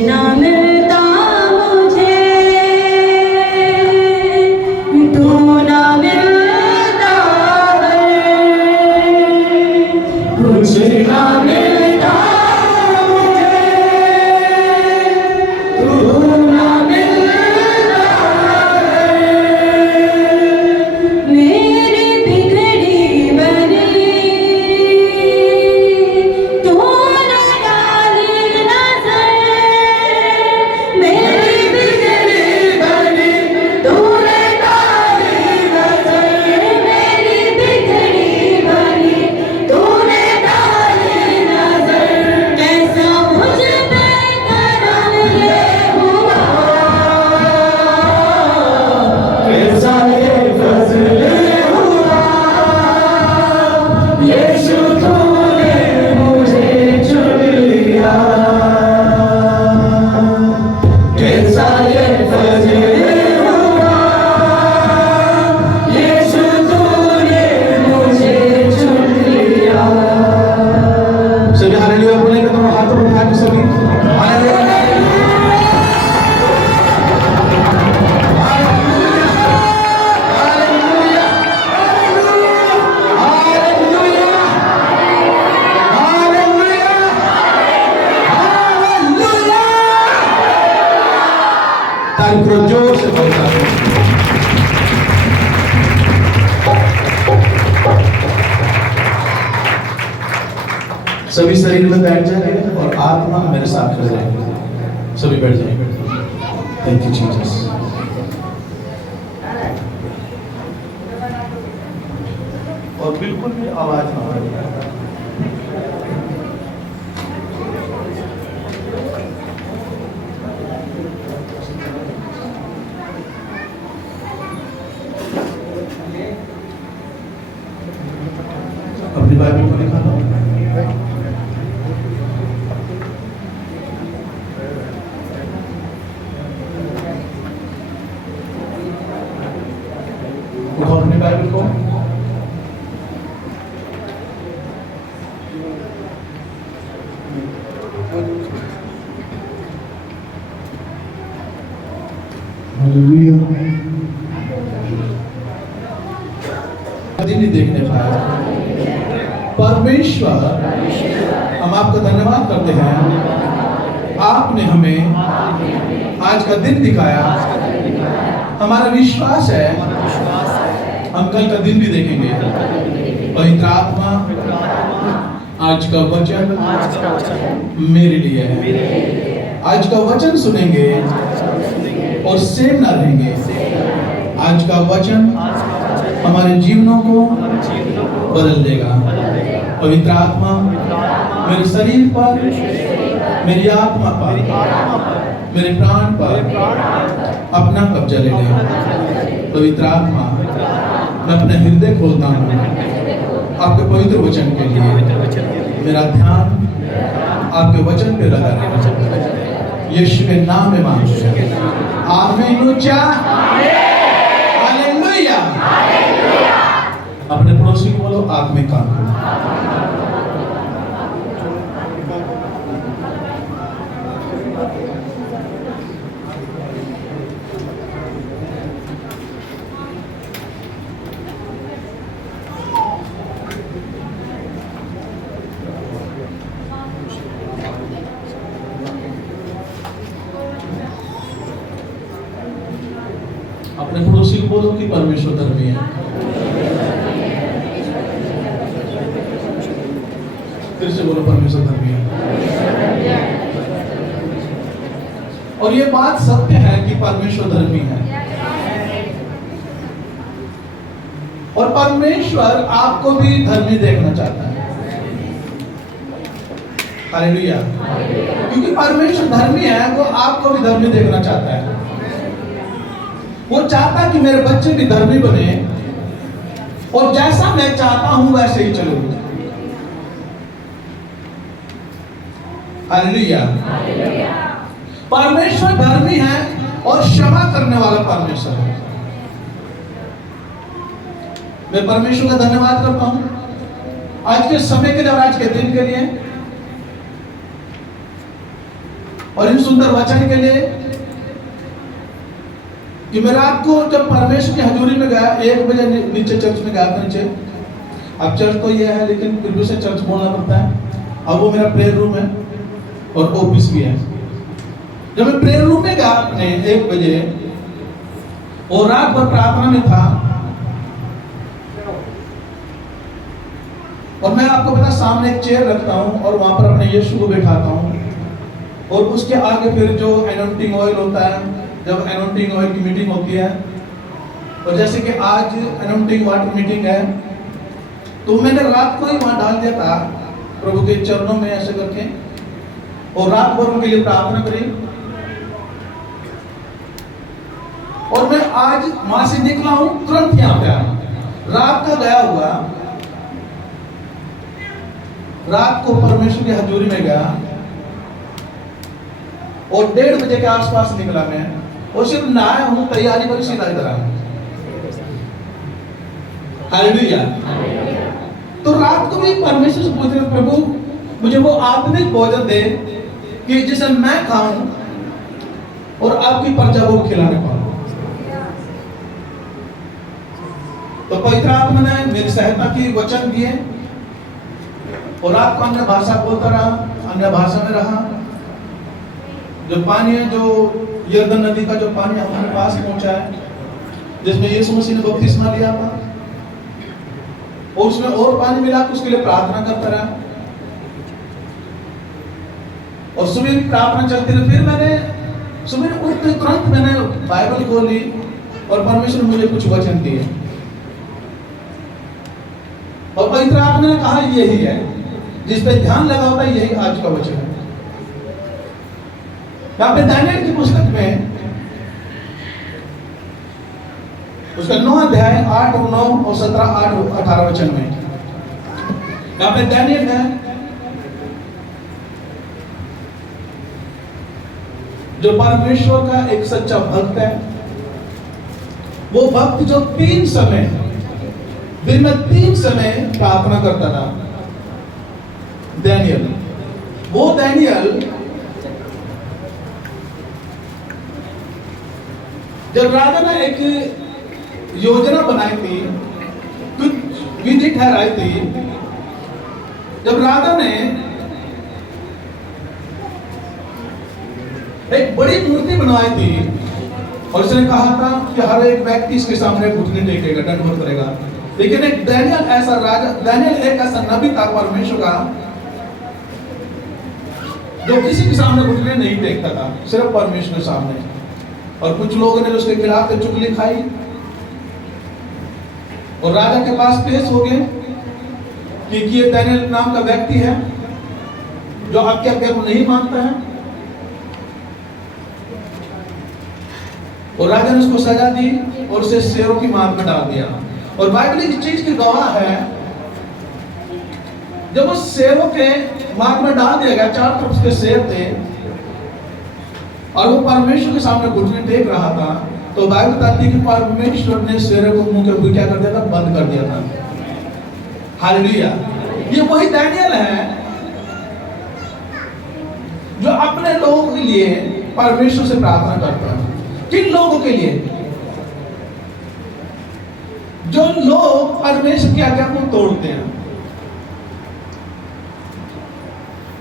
ना मिलता मुझे, तू ना मिलता है, कुछ ना मिलता मुझे, तू ना मिलता है। मेरी बिगड़ी बनी तूने डाली नजर, मेरी बिगड़ी बनी तूने डाली नजर, मेरी बिगड़ी बनी तूने डाली नजर। कैसा मुझ पे करम ये हुआ, कैसा ये फज़ल हुआ, यीशु तूने मुझे चुन लिया। कैसा ये फज़ल हुआ, यीशु तूने मुझे चुन लिया। सभी हालेलुया बोलेंगे तो हाथों को उठा के सभी हालेलुया तारीफ करो जोर से बोलता है। सभी शरीर में बैठ जाएंगे और आत्मा मेरे साथ खड़े रहेंगे। सभी बैठ जाएंगे। Thank you Jesus. और बिल्कुल भी आवाज ना आए। अपनी बाइबल को दिखा दो। उठाओ अपनी बाइबल को। हालेलुया। नहीं देखने पाया। परमेश्वर हम आपका धन्यवाद करते हैं, आपने हमें आज का दिन दिखाया। हमारा विश्वास है हम कल का दिन भी देखेंगे। पवित्र आत्मा आज का वचन मेरे लिए है। आज का वचन सुनेंगे और सेव ना रहेंगे। आज का वचन हमारे जीवनों को बदल देगा। पवित्र आत्मा मेरे शरीर पर, मेरी आत्मा पर, मेरे प्राण पर अपना कब्जा ले ले। पवित्र आत्मा मैं अपना हृदय खोलता हूँ आपके पवित्र वचन के लिए। मेरा ध्यान आपके वचन पे लगा रहे। यीशु के नाम में मांगते हैं, आमीन। हालेलुया। अपने पड़ोसी को बोलो आत्मिक काम करो। अपने पड़ोसी को बोलो कि परमेश्वर धर्मी है। फिर से बोलो परमेश्वर धर्मी है। और ये बात सत्य है कि परमेश्वर धर्मी है और परमेश्वर आपको भी धर्मी देखना चाहता है। हालेलुया। क्योंकि परमेश्वर धर्मी है, वो आपको भी धर्मी देखना चाहता है। वो चाहता है कि मेरे बच्चे भी धर्मी बने और जैसा मैं चाहता हूं वैसे ही चलो। हालेलुया। परमेश्वर धर्मी है और क्षमा करने वाला परमेश्वर है। मैं परमेश्वर का धन्यवाद करता हूं आज के समय के लिए और आज के दिन के लिए। और इन सुंदर वचन के लिए कि मैं रात को जब परमेश्वर की हजूरी में गया 1 बजे नीचे चर्च में गया था नीचे। अब चर्च तो ये है लेकिन फिर भी से चर्च बोलना पड़ता है। अब वो मेरा प्रेयर रूम है और ऑफिस भी है। जब मैं प्रेयर रूम में गया अपने 1 बजे और रात भर प्रार्थना में था और मैं आपको पता सामने एक चेयर रखता हूं और वहां पर अपने यीशु को बैठाता हूं और उसके आगे फिर जो एनॉइंटिंग ऑयल होता है, जब एनॉइंटिंग ऑयल की मीटिंग होती है और जैसे कि आज एनॉइंटिंग वाटर मीटिंग है तो मैंने रात को ही वहां डाल दिया था प्रभु के चरणों में ऐसे करके और रात भर उनके लिए प्रार्थना करी। और मैं आज वहां से निकला हूं तुरंत यहां पे आया। रात का गया हुआ, रात को परमेश्वर की हजूरी में गया और 1:30 बजे के आसपास निकला मैं और सिर्फ नहाया हूं, तैयारी पर सीधा इधर आया। हालेलुया। तो रात को भी परमेश्वर से पूछ रहे प्रभु मुझे वो आत्मिक भोजन दे कि जिसे मैं खाऊं और आपकी प्रजा को खिलाने पाऊं। तो पवित्र आत्मा ने मेरी सहायता की, वचन दिए और रात को अन्य भाषा बोलता रहा, अन्य भाषा में रहा। जो पानी है, जो यर्दन नदी का जो पानी हमारे पास पहुंचा है जिसमें यीशु मसीह ने बपतिस्मा लिया था और उसमें और पानी मिला के उसके लिए प्रार्थना करता रहा। और सुबह भी प्रार्थना चलती रही। फिर मैंने सुबह उठते तुरंत मैंने बाइबल खोली और परमेश्वर ने मुझे कुछ वचन दिए और पवित्र आत्मा ने कहा यही है जिस पे ध्यान लगा होता है, यही आज का वचन है। यहाँ पे दानियल की पुस्तक में उसका 9 अध्याय 8 और 9 और 17, 8 और 18 वचन में यहाँ पे दानियल है जो परमेश्वर का एक सच्चा भक्त है। वो भक्त जो 3 समय दिन में 3 समय प्रार्थना करता था। दानियल, वो दानियल जब राजा ने एक योजना बनाई थी, कुछ विधि ठहराई थी, जब राजा ने एक बड़ी मूर्ति बनवाई थी और उसने कहा था कि हर एक व्यक्ति इसके सामने घुटने टेकेगा, दंडवत करेगा। लेकिन एक दानियल ऐसा राजा, दानियल एक ऐसा नबी था परमेश्वर का जो किसी के सामने घुटने नहीं टेकता था, सिर्फ परमेश्वर के सामने। और कुछ लोगों ने उसके खिलाफ चुगली खाई और राजा के पास पेश हो गए कि ये दानियल नाम का व्यक्ति है जो आपके आज्ञा को नहीं मानता है। और राजा ने उसको सजा दी और उसे शेरों की मार में डाल दिया। और बाइबल इस चीज की गवाह है, जब उस शेरों के मार में डाल दिया गया, 4 तरफ उसके शेर थे और वो परमेश्वर के सामने घुटने टेक रहा था, तो बाइबल बताती है कि परमेश्वर ने शेरों को मुंह के ऊपर क्या कर दिया था, बंद कर दिया था। हालेलुया। ये वही दानियल है जो अपने लोगों के लिए परमेश्वर से प्रार्थना करता है। किन लोगों के लिए? जो लोग परमेश्वर की आज्ञा को तोड़ते हैं,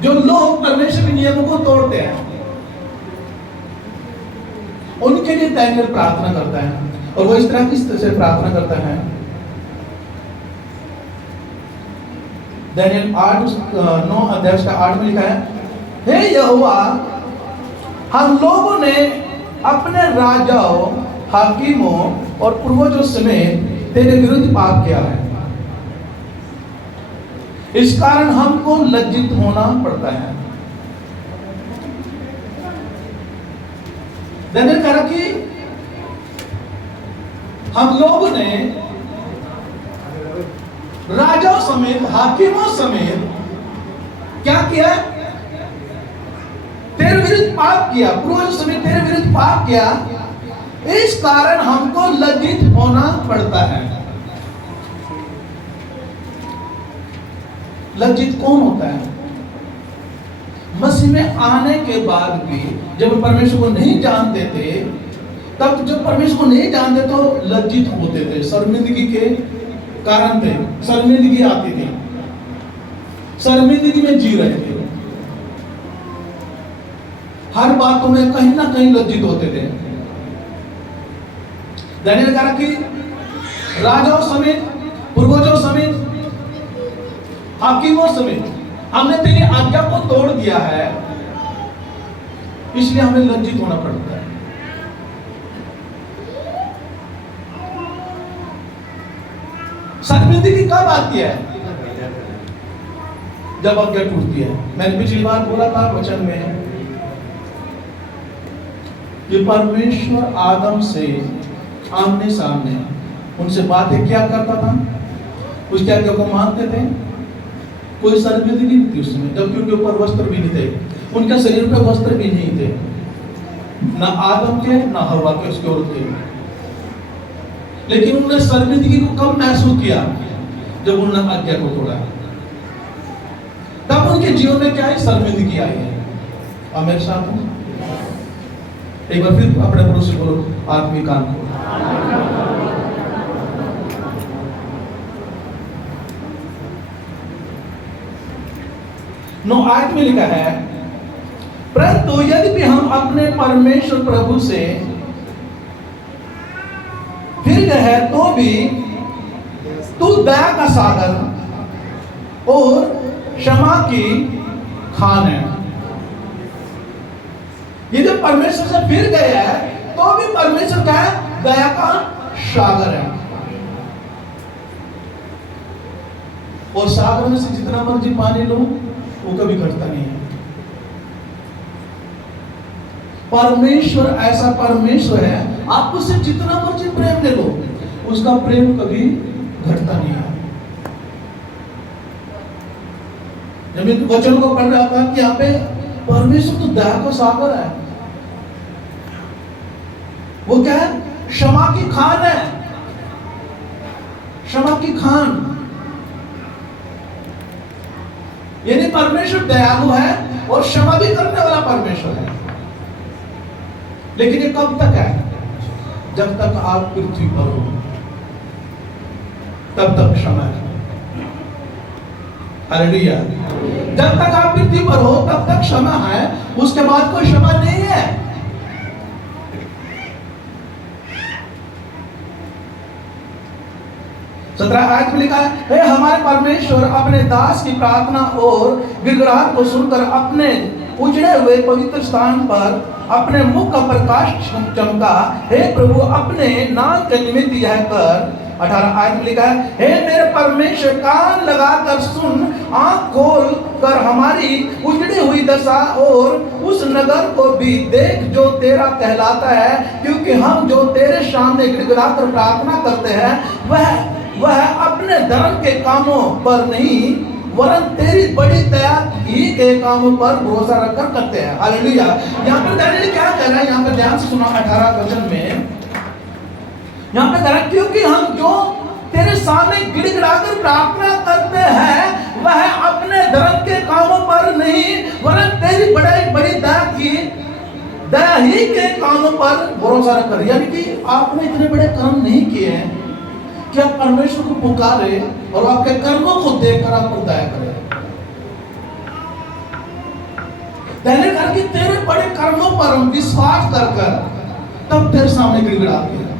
जो लोग परमेश्वर के नियमों को तोड़ते हैं, उनके लिए दानियल प्रार्थना करता है। और वो इस तरह किस तरह से प्रार्थना करता है? दानियल 9 अध्याय का 8 में लिखा है, हे यहोवा, हम लोगों ने अपने राजाओं, हाकिमों और पूर्वजों समेत तेरे विरुद्ध पाप किया है। इस कारण हमको लज्जित होना पड़ता है। दानियल कह रहा कि हम लोगों ने राजाओं समेत, हाकिमों समेत क्या किया? तेरे विरुद्ध पाप किया, पूर्वजों समेत तेरे विरुद्ध पाप किया। इस कारण हमको लज्जित होना पड़ता है। लज्जित कौन होता है? मसीह में आने के बाद भी जब परमेश्वर को नहीं जानते थे, तब जब परमेश्वर को नहीं जानते तो लज्जित होते थे, शर्मिंदगी के कारण थे, शर्मिंदगी आती थी, शर्मिंदगी में जी रहे थे, हर बातों में कहीं ना कहीं लज्जित होते थे। दानियेल कहा कि राजाओं समेत, पूर्वजों समेत, हाकिमों समेत हमने तेरी आज्ञा को तोड़ दिया है, इसलिए हमें लज्जित होना पड़ता है। शर्मिंदगी कब आती है? जब आज्ञा टूटती है। मैंने पिछली बार बोला था वचन में कि परमेश्वर आदम से आमने सामने उनसे बातें क्या करता था, उसकी आज्ञा को मानते थे, कोई शर्मिंदगी नहीं थी उसमें, जबकि उनके ऊपर वस्त्र भी नहीं थे, उनके शरीर पे वस्त्र भी नहीं थे, ना आदम के ना हवा के, उसके औरत के। लेकिन उन्होंने शर्मिंदगी को कब महसूस किया? जब उन्होंने आज्ञा को तोड़ा, तब उनके जीवन में क्या है? शर्मिंदगी आई है। और मेरे साथ हूं, एक बार फिर अपने पड़ोस से बोलो, आत्मिक कान खोलो। नौ आयत में लिखा है, परंतु यदि हम अपने परमेश्वर प्रभु से फिर गए तो भी तू दया का सागर और क्षमा की खान है। यदि परमेश्वर से फिर गए हैं तो भी परमेश्वर का है दया का सागर है, और सागर में से जितना मर्जी पानी लो वो कभी घटता नहीं है। परमेश्वर ऐसा परमेश्वर है, आप उससे जितना मर्जी प्रेम ले लो, उसका प्रेम कभी घटता नहीं है। जब इन वचन को पढ़ रहा था कि यहाँ पे परमेश्वर तो दया का सागर है, वो क्या है? क्षमा की खान है, क्षमा की खान। यानी परमेश्वर दयालु है और क्षमा भी करने वाला परमेश्वर है। लेकिन ये कब तक है? जब तक आप पृथ्वी पर हो तब तक क्षमा है। हालेलुया। जब तक आप पृथ्वी पर हो तब तक क्षमा है, उसके बाद कोई क्षमा नहीं है। आयत में लिखा है, हे हमारे परमेश्वर अपने दास की प्रार्थना और गिड़गिड़ाहट को सुनकर अपने उजड़े हुए पवित्र स्थान पर अपने मुख का प्रकाश चमका। हे प्रभु अपने नाम के निमित्त यह कर। 18 आयत में लिखा है, हे मेरे परमेश्वर कान लगाकर सुन, आंख खोल कर हमारी उजड़ी हुई दशा और उस नगर को भी देख जो तेरा कहलाता है, क्योंकि हम जो तेरे सामने गिड़गिड़ाकर प्रार्थना करते हैं वह अपने धर्म के कामों पर नहीं वरन तेरी बड़ी दया ही के कामों पर भरोसा रखकर करते हैं। हालेलुया। यहाँ पर दानियेल क्या कह रहा है? यहाँ पर ध्यान से सुना 18 वचन में, यहाँ पे कह रहा है, क्योंकि हम जो तेरे सामने गिड़गिड़ाकर प्रार्थना करते हैं वह अपने धर्म के कामों पर नहीं वरन तेरी बड़ी दया ही के कामों पर भरोसा रखकर। यानी कि आपने इतने बड़े कर्म नहीं किए हैं कि आप परमेश्वर को पुकारे और आपके कर्मों को देखकर आप पर दया करें। दानियेल कहा कि तेरे बड़े कर्मों पर हम विश्वास कर तब तेरे सामने गिड़गिड़ाते हैं,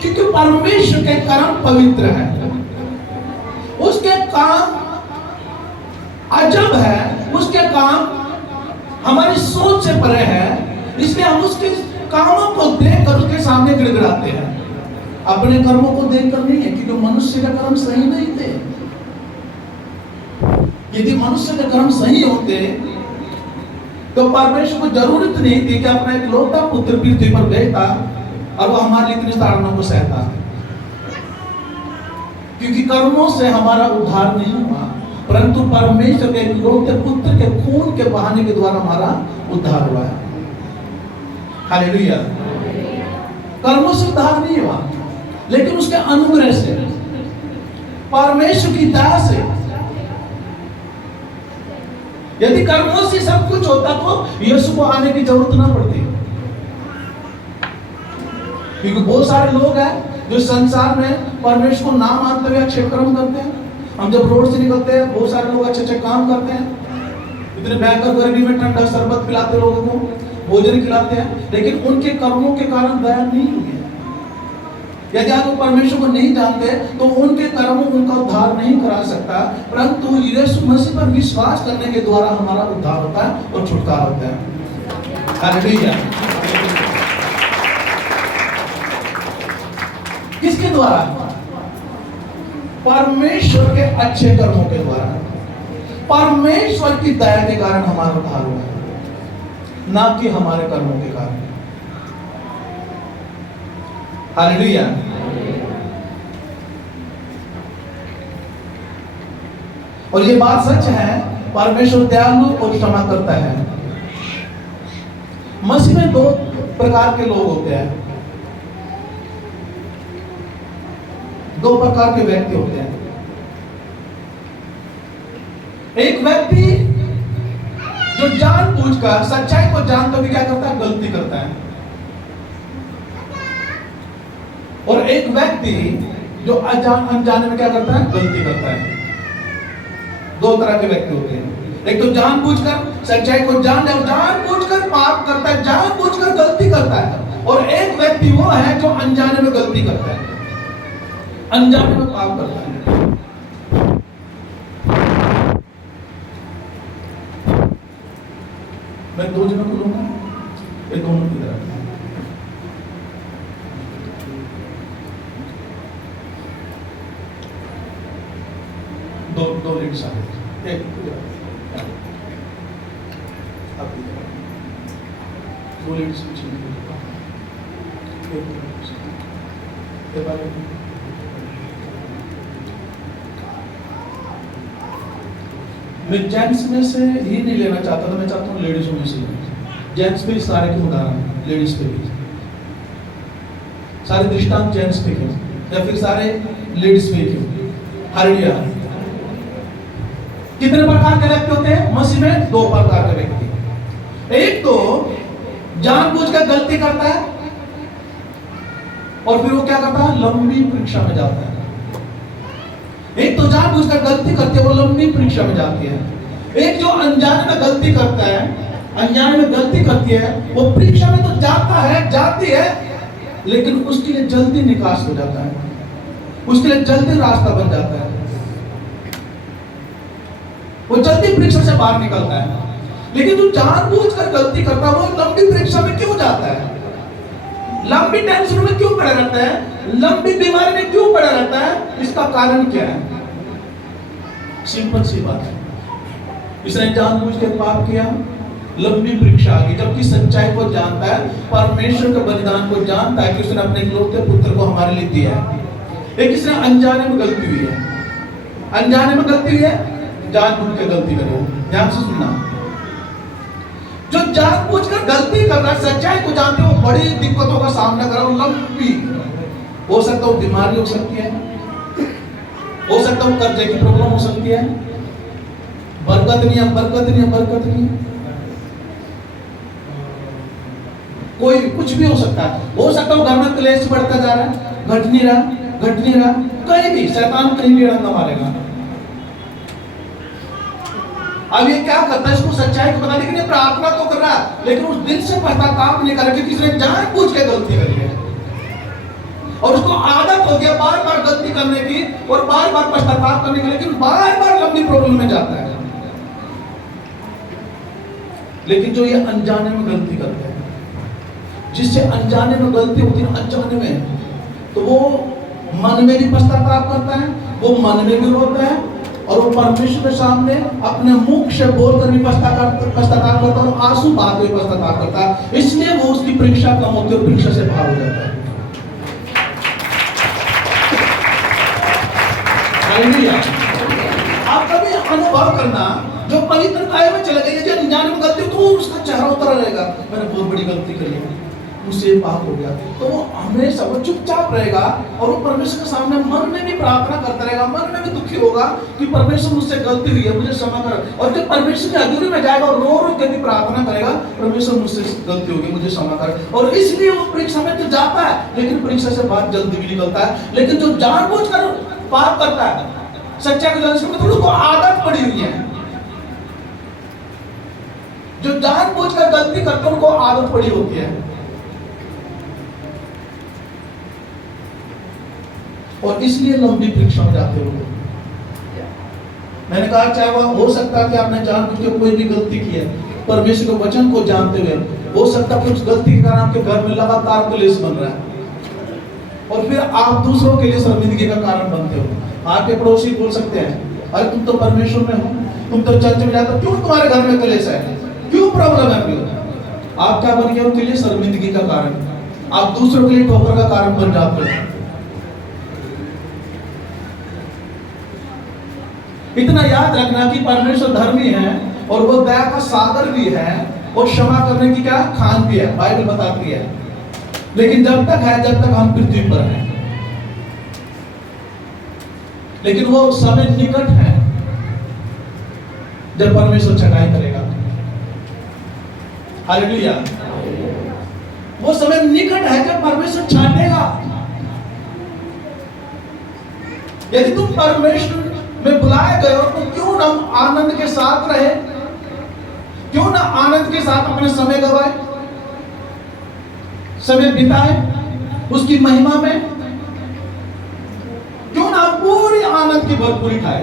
क्योंकि परमेश्वर के कर्म पवित्र हैं, उसके काम अजब है, उसके काम हमारी सोच से परे है, इसलिए हम उसके कामों को देखकर उसके सामने गिड़गिड़ाते हैं। अपने कर्मों को देखकर नहीं है, क्योंकि मनुष्य के कर्म सही नहीं थे। यदि मनुष्य के कर्म सही होते तो परमेश्वर को जरूरत नहीं थी कि अपना एक लौता पुत्र पृथ्वी पर भेजता और वो हमारे इतनी ताड़नों को सहता, क्योंकि कर्मों से हमारा उद्धार नहीं हुआ, परंतु परमेश्वर के इकलौते पुत्र के खून के बहाने के द्वारा हमारा उद्धार हुआ है। हालेलुया। कर्मों से उद्धार नहीं हुआ, लेकिन उसके अनुग्रह से, परमेश्वर की दया से यदि कर्मों से सब कुछ होता तो यीशु को आने की जरूरत ना पड़ती। क्योंकि बहुत सारे लोग हैं जो संसार में परमेश्वर को ना मानते हुए अच्छे कर्म करते हैं। हम जब रोड से निकलते हैं, बहुत सारे लोग अच्छे अच्छे काम करते हैं, इतने भयंकर गर्मी में ठंडा शरबत पिलाते लोगों को, भोजन खिलाते हैं, लेकिन उनके कर्मों के कारण दया नहीं हुई है। यदि आप परमेश्वर को नहीं जानते तो उनके कर्म उनका उद्धार नहीं करा सकता, परंतु यीशु मसीह पर विश्वास करने के द्वारा हमारा उद्धार होता है और छुटकारा होता है। हालेलुया। किसके द्वारा? परमेश्वर के अच्छे कर्मों के द्वारा, परमेश्वर की दया के कारण हमारा उद्धार हुआ है, ना कि हमारे कर्मों के कारण। हालेलुया। और ये बात सच है, परमेश्वर दयालु और क्षमा करता है। मसीह में दो प्रकार के लोग होते हैं, दो प्रकार के व्यक्ति होते हैं। एक व्यक्ति जो जानबूझकर सच्चाई को जानकर भी क्या करता है? गलती करता है। और एक व्यक्ति जो अनजाने में क्या करता है? गलती करता है। दो तरह के व्यक्ति होते हैं। एक तो जानबूझकर सच्चाई को जानबूझकर पाप करता है, जानबूझकर गलती करता है। और एक व्यक्ति वो है जो अनजाने में गलती करता है, अनजाने में पाप करता है। मैं दो जनों को लूंगा, ये दोनों की तरफ। दो लेडीज आ गई, एक दो लेडीज मैं जेंट्स में से ही नहीं लेना चाहता था, मैं चाहता हूँ लेडीजों में से। जेंट्स पे सारे के उदाहरण, लेडीज पे भी सारे दृष्टांत जेंट्स पे क्यों, या फिर सारे लेडीज पे क्यों? हालेलुया। कितने प्रकार के व्यक्ति होते हैं मसीह में? दो प्रकार के व्यक्ति। एक तो जानबूझकर गलती करता है और फिर वो क्या करता है? लंबी परीक्षा में जाता है। एक तो जानबूझकर गलती करती है, वो लंबी परीक्षा में जाती है। एक जो अनजाने में गलती करता है, अनजाने में गलती करती है, वो परीक्षा में तो जाता है, जाती है, लेकिन उसके लिए जल्दी निकास हो जाता है, उसके लिए जल्दी रास्ता बन जाता है, वो जल्दी परीक्षा से बाहर निकलता है। लेकिन जो जानबूझकर गलती करता है वो लंबी परीक्षा में क्यों जाता है? लंबी टेंशन में क्यों पड़ा रहता है? लंबी बीमारी में क्यों पड़ा रहता है? इसका कारण क्या है? सिंपल सी बात है, इसने जानबूझ के पाप किया, लंबी परीक्षा आ गई। जबकि सच्चाई को जानता है, परमेश्वर के बलिदान को जानता है कि उसने अपने इकलौते पुत्र को हमारे लिए दिया है। लेकिन इसने अनजाने में गलती हुई है, अनजाने में गलती हुई है, जानबूझ के गलती करो। ध्यान से सुनना, जो जानबूझकर गलती कर रहा है, सच्चाई को जानते हो, बड़ी दिक्कतों का सामना कर रहा हो, लंबी हो सकता हो, बीमारी हो सकती है, हो सकता हो कर्जे की प्रॉब्लम हो सकती है, बरकत नहीं है, बरकत नहीं है, बरकत नहीं है, कोई कुछ भी हो सकता है। हो सकता हो घर में क्लेश बढ़ता जा रहा है, घट नहीं रहा, कहीं भी शैतान कहीं भी डंगा मारेगा। अब ये क्या करता है? इसको सच्चाई को पता, लेकिन ये प्रार्थना तो कर रहा है, लेकिन उस दिल से पश्चाताप नहीं कर रहा, क्योंकि इसने जानबूझ के गलती करी है और उसको आदत हो गया बार बार गलती करने की और बार बार पश्चाताप करने की, लेकिन बार बार लंबी प्रॉब्लम में जाता है। लेकिन जो ये अनजाने में गलती करते हैं, जिससे अनजाने में गलती होती है, अनजाने में, तो वो मन में भी पश्चाताप करता है, वो मन में भी रोता है और वो परमेश्वर के सामने अपने मुख से बोलकर भी पश्चाताप करता है, आंसू बहाते हुए पश्चाताप करता है। इसलिए वो उसकी परीक्षा कम होती है और परीक्षा से बाहर हो जाता है। आप कभी अनुभव करना, जो पवित्र काय में चले गए, जो अनजाने में गलती, तो उसका चेहरा उतरा रहेगा, मैंने बहुत बड़ी गलती करी है, उससे पाप हो गया। तो वो हमेशा वो चुपचाप रहेगा और वो परमेश्वर के सामने मन में भी प्रार्थना करता रहेगा, मन में भी दुखी होगा कि परमेश्वर मुझसे गलती हुई है, मुझे क्षमा कर। और जब परमेश्वर की हजूरी में जाएगा और रो रो के भी प्रार्थना करेगा, परमेश्वर मुझसे गलती होगी, मुझे क्षमा कर। और इसलिए वो परीक्षा में तो जाता है, लेकिन परीक्षा से बाहर जल्दी भी निकलता है। लेकिन जो जानबूझकर पाप करता है, सच्चाई को जानने से थोड़ी को आदत पड़ी हुई है, जो जानबूझकर गलती करते हैं उनको आदत पड़ी होती है। और इसलिए लंबी परीक्षा में जाते हो। मैंने कहा चाहे वह हो सकता है कि आपने जानबूझ के कोई भी गलती की है, परमेश्वर के वचन को जानते हुए हो सकता है कुछ गलती के कारण आपके घर में लगातार क्लेश बन रहा है और फिर आप दूसरों के लिए शर्मिंदगी का कारण बनते हो। आपके पड़ोसी बोल सकते हैं, अरे तुम तो परमेश्वर में हो, तुम तो चर्च में जाते हो, क्यों तुम्हारे घर में क्लेश है, क्यों प्रॉब्लम है? क्यों आप क्या बन गए उनके लिए शर्मिंदगी का कारण, आप दूसरों के लिए ठोकर का कारण बन जाते हो। इतना याद रखना कि परमेश्वर धर्मी है और वो दया का सागर भी है और क्षमा करने की क्या खान भी है, बाइबल बताती है। लेकिन जब तक है, जब तक हम पृथ्वी पर हैं। लेकिन वो समय निकट है जब परमेश्वर छटाई करेगा। हालेलुया। वो समय निकट है जब परमेश्वर छाटेगा। यदि तुम परमेश्वर में बुलाए गए हो तो क्यों ना आनंद के साथ रहे, क्यों ना आनंद के साथ अपने समय गवाए, समय बिताए उसकी महिमा में, क्यों ना पूरी आनंद की भरपूरी खाए।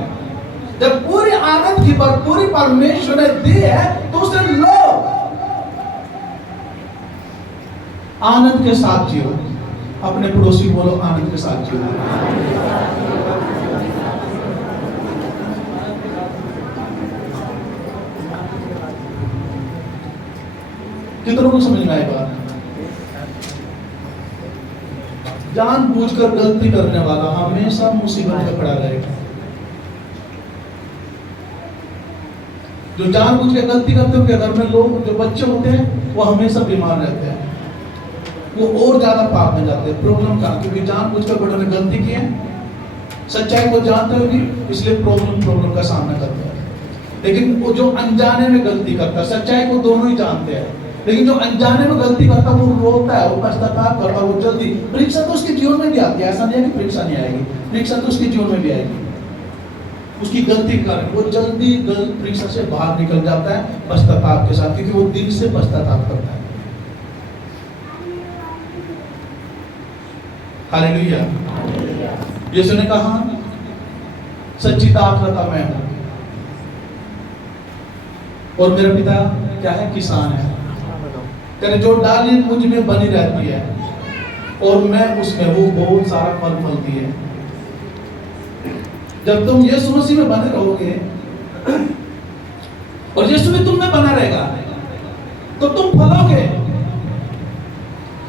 जब पूरी आनंद की भरपूरी परमेश्वर ने दी है तो उसे लो, आनंद के साथ जियो। अपने पड़ोसी बोलो आनंद के साथ जियो। कितनों को समझ में आएगा? जानबूझकर गलती करने वाला हमेशा मुसीबत में पड़ा रहेगा। जो जानबूझ के गलती करते हैं, घर में लोग जो बच्चे होते हैं वो हमेशा बीमार रहते हैं, वो और ज्यादा पाप में जाते हैं। प्रॉब्लम का क्योंकि जानबूझकर बड़ों ने गलती की है, सच्चाई को जानते हुए भी इसलिए प्रॉब्लम का सामना करते हैं। लेकिन वो जो अनजाने में गलती करता है, सच्चाई को दोनों ही जानते हैं, लेकिन जो अनजाने में गलती करता है वो रोता है, वो पश्चाताप करता है, वो जल्दी। परीक्षा तो उसके जीवन में भी आती है, ऐसा नहीं है कि परीक्षा नहीं आएगी, परीक्षा तो उसके जीवन में भी आएगी। उसकी गलती के कारण वो जल्दी परीक्षा से बाहर निकल जाता है पश्चाताप के साथ, क्योंकि वो दिल से पश्चाताप करता है। हालेलुया। यीशु ने कहा सच्ची दाखलता मैं हूं और मेरा पिता क्या है, किसान है। कहते जो डाली मुझ में बनी रहती है और मैं उसमें, वो बहुत सारा फल फलती है। जब तुम यीशु मसीह में बने रहोगे और यीशु में तुम में बना रहेगा तो तुम फलोगे,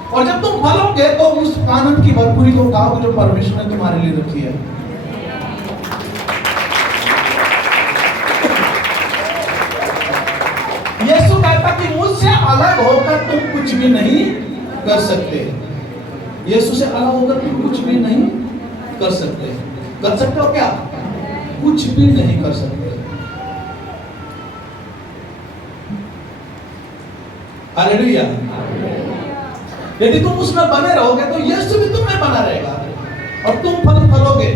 और जब तुम फलोगे तो उस आनंद की भरपूरी को खाओगे जो परमेश्वर ने तुम्हारे लिए रखी है। यीशु कहता कि मुझसे अलग होकर तुम कुछ भी नहीं कर सकते। यीशु से अलग होकर तुम कुछ भी नहीं कर सकते। कर सकते हो क्या? कुछ भी नहीं कर सकते। हालेलुया। यदि तुम उसमें बने रहोगे तो यीशु भी तुम में बना रहेगा और तुम फल फलोगे।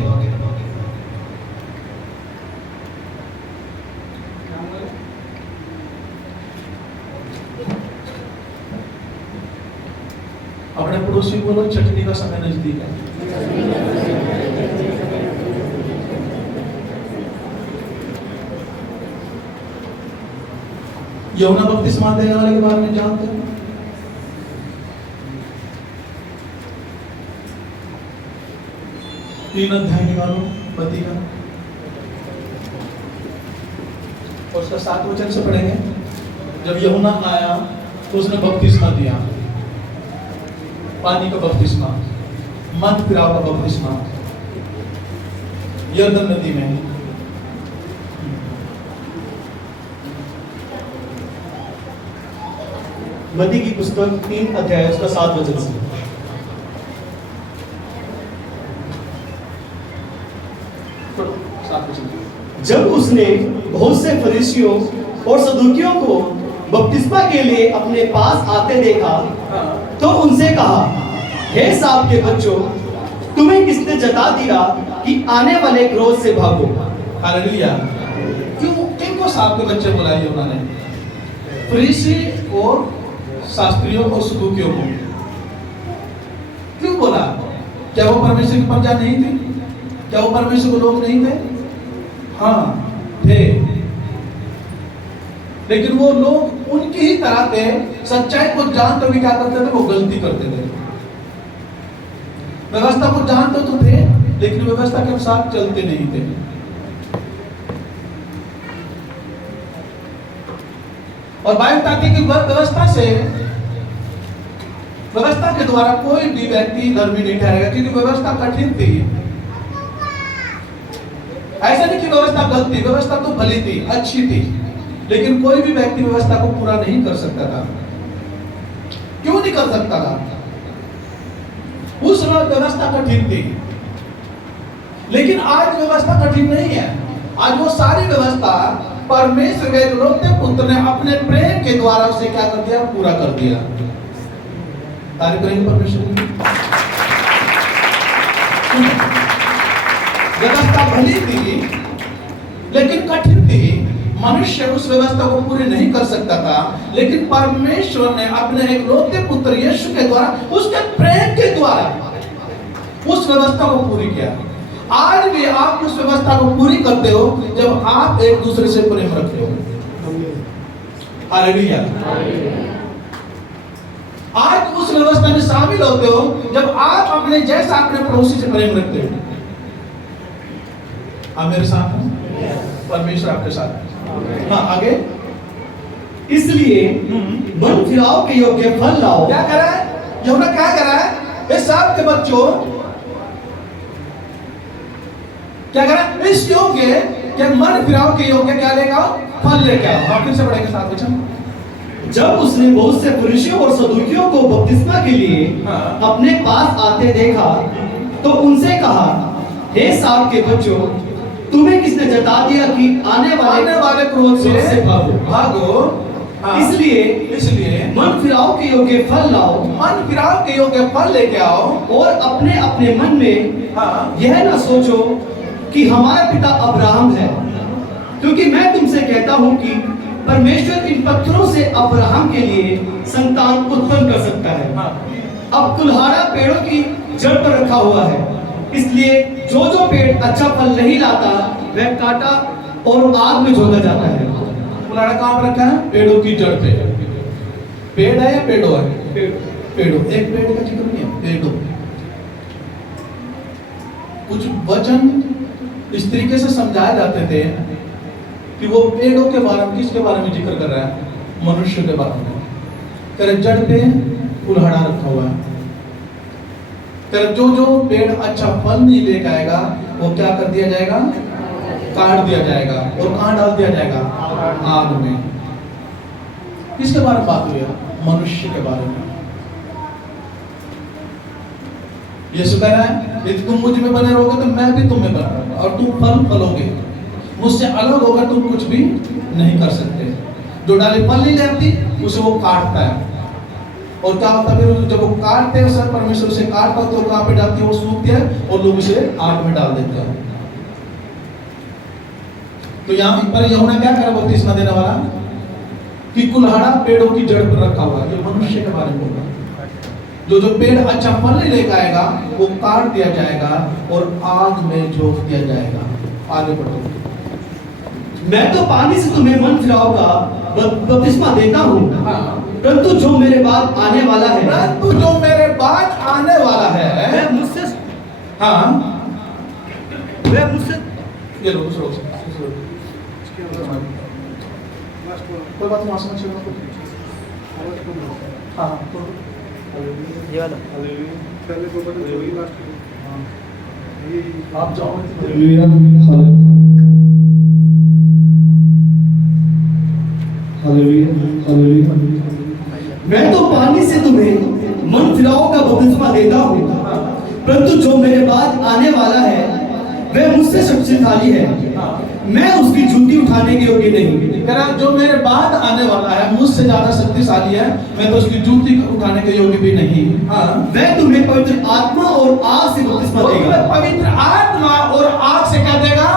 अपने पड़ोसी बोलो छठनी का समय नजदीक है। यूहन्ना बपतिस्मा देने वाले के बारे में जानते हैं? तीन अध्याय निकालो पति का और उसका 7 वचन से पढ़ेंगे। जब यूहन्ना आया तो उसने बपतिस्मा दिया, पानी का बपतिस्मा, मन फिराव का बपतिस्मा यरदन नदी में। मत्ती की पुस्तक 3 अध्याय उसका 7 वचन से। जब उसने बहुत से फरीसियों और सदूकियों को बपतिस्मा के लिए अपने पास आते देखा तो उनसे कहा, हे सांप के बच्चों, तुम्हें किसने जता दिया कि आने वाले क्रोध से भागो। हालेलुया। क्यों किनको सांप के बच्चे बुलाए उन्होंने? फरीसी और शास्त्रियों और सदूकियों को। क्यों बोला? क्या वो परमेश्वर की प्रजा नहीं थी? क्या वो परमेश्वर के लोग नहीं थे? हाँ थे, लेकिन वो लोग उनकी ही तरह थे। सच्चाई को जानते हुए क्या करते थे? वो गलती करते थे। व्यवस्था को जानते तो थे, लेकिन व्यवस्था के अनुसार चलते नहीं थे। और बाइबल कहती है कि व्यवस्था के द्वारा कोई भी व्यक्ति धर्मी नहीं ठहरेगा, क्योंकि व्यवस्था कठिन थी। ऐसा नहीं कि व्यवस्था गलत थी, व्यवस्था तो भली थी, अच्छी थी, लेकिन कोई भी व्यक्ति व्यवस्था को पूरा नहीं कर सकता था। क्यों नहीं कर सकता था? उस समय व्यवस्था कठिन थी, लेकिन आज व्यवस्था कठिन नहीं है। आज वो सारी व्यवस्था परमेश्वर के इकलौते पुत्र ने अपने प्रेम के द्वारा उसे क्या कर दिया? पूरा कर दिया। तारीफ करेंगे परमेश्वर की। व्यवस्था भली थी, लेकिन कठिन थी। मनुष्य उस व्यवस्था को पूरी नहीं कर सकता था, लेकिन परमेश्वर ने अपने इकलौते पुत्र यीशु के द्वारा, उसके प्रेम के द्वारा उस व्यवस्था को पूरी किया। आज भी आप उस व्यवस्था को पूरी करते हो जब आप एक दूसरे से प्रेम रखते हो। हालेलुया। आज उस व्यवस्था में शामिल होते हो जब आप अपने जैसा अपने पड़ोसी से प्रेम रखते हो। आप मेरे साथ हैं, परमेश्वर आपके साथ है। हाँ, आगे। इसलिए मन फिराव के योग्य फल लाओ। क्या कर रहा है यूहन्ना? क्या कर रहा है? इस सांप के बच्चों क्या कर रहा है? इस योग्य क्या मन फिराव के योग्य क्या लेगा? फल लेके आओ। आप फिर से पढ़ेंगे 7 वचन। जब उसने बहुत से फरीसियों और सदूकियों को बपतिस्मा के लिए अपने पास आते देखा तो उनसे कहा, हे सांप के बच्चों, तुम्हें किसने जता दिया कि आने वाले क्रोध से भागो। इसलिए मन फिराव के योग्य फल लाओ। मन फिराव के योग्य फल लेके आओ, और अपने अपने मन में यह ना सोचो कि हमारा पिता अब्राहम है, क्योंकि मैं तुमसे कहता हूं कि परमेश्वर इन पत्थरों से अब्राहम के लिए संतान उत्पन्न कर सकता है। अब कुल्हाड़ा पेड़ों की जड़ पर रखा हुआ है, इसलिए जो जो पेड़ अच्छा फल नहीं लाता वह काटा और आग में झोंका जाता है। कुल्हाड़ा कहाँ पर रखा है? पेड़ों की जड़ पे। पेड़ है या पेड़ों है? पेड़ों। एक पेड़ का जिक्र नहीं है, पेड़ों। कुछ वचन इस तरीके से समझाए जाते थे कि वो पेड़ों के बारे में, किसके बारे में जिक्र कर रहा है? मनुष्य के बारे में। तेरे जड़ पे कुल्हाड़ा रखा हुआ है। तेरे जो जो पेड़ अच्छा फल नहीं लेकर आएगा वो क्या कर दिया जाएगा? काट दिया जाएगा। और कहाँ डाल दिया जाएगा? आग में। किसके बारे में बात हुई है? मनुष्य के बारे में। यीशु कह रहा है, यदि तुम मुझ में बने रहोगे तो मैं भी तुम में बना रहूंगा और तुम फल फलोगे। मुझसे अलग होकर तुम कुछ भी नहीं कर सकते। जो डाली फल नहीं लेती उसे वो काटता है। और क्या होता है? जब वो काटते हैं, सर परमेश्वर उसे काटता है तो कहाँ पे डालती है? वो सूखती है और लोग उसे आग में डाल देते हैं। तो यहाँ पर यूहन्ना क्या कर रहा है बपतिस्मा देने वाला? कि कुल्हाड़ा पेड़ों की जड़ पर रखा हुआ है। जो मनुष्य के बारे में बोल रहा है, जो पेड़ अच्छा फल नहीं लेकर आएगा वो काट दिया जाएगा और आग में झोंक दिया जाएगा। आगे बढ़ो। मैं तो पानी से तुम्हें मन फिराव का बपतिस्मा देता हूँ, परंतु जो मेरे बाद आने वाला है, वह मुझसे ये लो दूसरा कोई बात नहीं, समझ ये वाला आप जाओ। मैं तो पानी से तुम्हें मन फिराओ का बपतिस्मा देता हूँ, परंतु जो मेरे बाद आने वाला है वह मुझसे शक्तिशाली है, मैं उसकी जूती उठाने के योग्य नहीं। कह रहा जो मेरे बाद आने वाला है मुझसे ज्यादा शक्तिशाली है, मैं तो उसकी जूती उठाने के योग्य भी नहीं। हाँ, वह तुम्हें पवित्र आत्मा और आग से बपतिस्मा देगा। पवित्र आत्मा और आग से क्या देगा?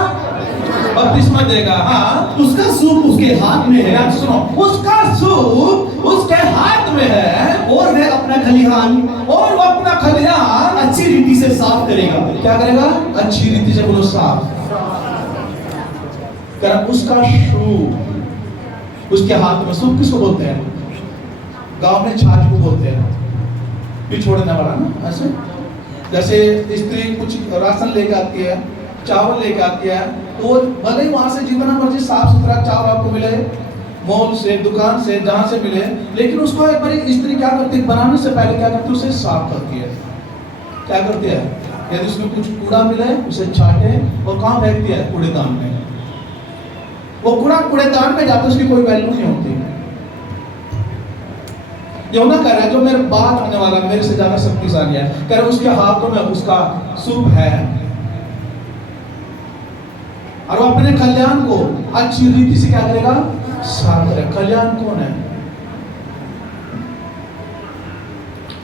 बपतिस्मा देगा। हाँ, उसका सूप उसके हाथ में है। सुनो, उसका सूप उसके हाथ में है और वह अपना खलिहान और वो अपना खलिहान अच्छी रीति से साफ करेगा। क्या करेगा? अच्छी रीति से बोलो साफ। उसका सूप उसके हाथ में। सूप किसको बोलते हैं? गांव में छाछ को बोलते हैं, पिछोड़ने वाला ना। ऐसे जैसे स्त्री कुछ राशन लेके आती है, चावल लेके आती है, तो भले ही वहां से जितना मर्जी साफ सुथरा चावल आपको मिले, मॉल से, दुकान से, जहां से मिले, लेकिन उसको एक बार स्त्री क्या करती है? बनाने से पहले क्या करती है? उसे साफ करती है। क्या करती है? यदि उसमें कुछ कूड़ा मिले उसे छाटे और कहाँ फेंकती है? कूड़ेदान में। वो कूड़ा कूड़ेदान में जाता, उसकी कोई वैल्यू नहीं होती। यूहन्ना कह रहा है जो मेरे बाद आने वाला मेरे से ज्यादा शक्तिशाली है, कह रहा है उसके हाथों में उसका सूप है और वो अपने कल्याण को अच्छी रीति से क्या करेगा? साफ करेगा। कल्याण कौन है?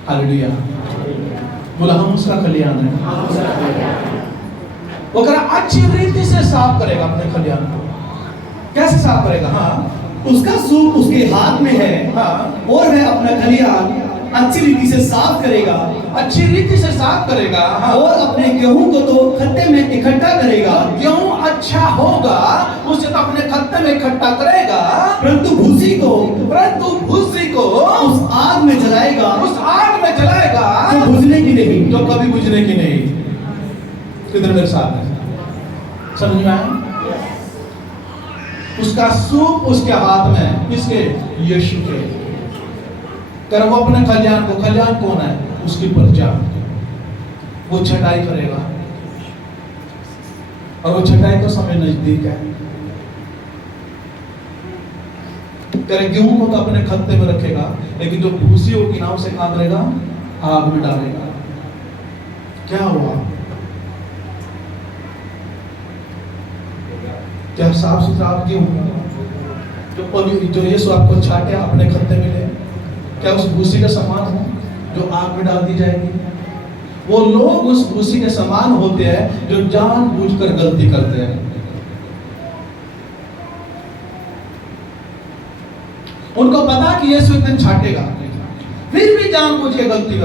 हालेलुया, बोला हम उसका कल्याण है। वो कह रहा अच्छी रीति से साफ करेगा अपने कल्याण को। कैसे साफ करेगा? हाँ, उसका सूप उसके हाथ में है। हाँ, और वह अपना खलिहान अच्छी रीति से साफ करेगा। अच्छी रीति से साफ करेगा। हाँ, और अपने गेहूं को तो खत्ते में इकट्ठा करेगा। गेहूं अच्छा होगा उसे तो अपने खत्ते में इकट्ठा करेगा, परंतु भूसी को उस आग में जलाएगा, जो बुझने की नहीं, जो कभी बुझने की नहीं। किधर मेरे साथ है? समझ में आया? उसका सूप उसके हाथ में। किसके? यीशु के। कर वो अपने कल्याण को, कल्याण कौन है? उसकी प्रजा। वो छटाई करेगा और वो छटाई का समय नजदीक है। करे गेहूं को तो अपने खत्ते में रखेगा, लेकिन जो भूसी होगी ना उसे कहां करेगा? आग में डालेगा। क्या हुआ? क्या साफ सुथरा आप गेहूं जो यीशु आपको छाटे अपने खत्ते में ले, क्या उस भूसी के समान हो जो आग में डाल दी जाएगी? वो लोग उस भूसी के समान होते हैं जो जानबूझकर गलती करते हैं। उनको पता कि यीशु एक दिन छाटेगा, फिर भी जानबूझ के गलती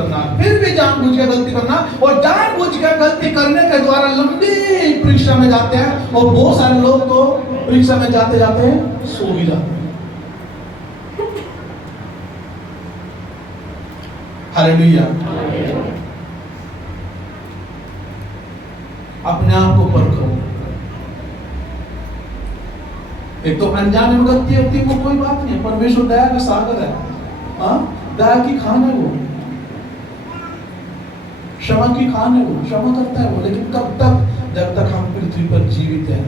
करना, और जानबूझ के गलती करने के द्वारा लंबी परीक्षा में जाते हैं। और बहुत सारे लोग तो परीक्षा में जाते जाते सो भी जाते हैं। हालेलुया। अपने आप को परखो। एक तो अनजाने में गलती होती है, वो कोई बात नहीं है, परमेश्वर दया का सागर है। हाँ, दया की खान है वो, क्षमा की खान है वो, क्षमा करता है वो। लेकिन कब तक? जब तक हम पृथ्वी पर जीवित हैं।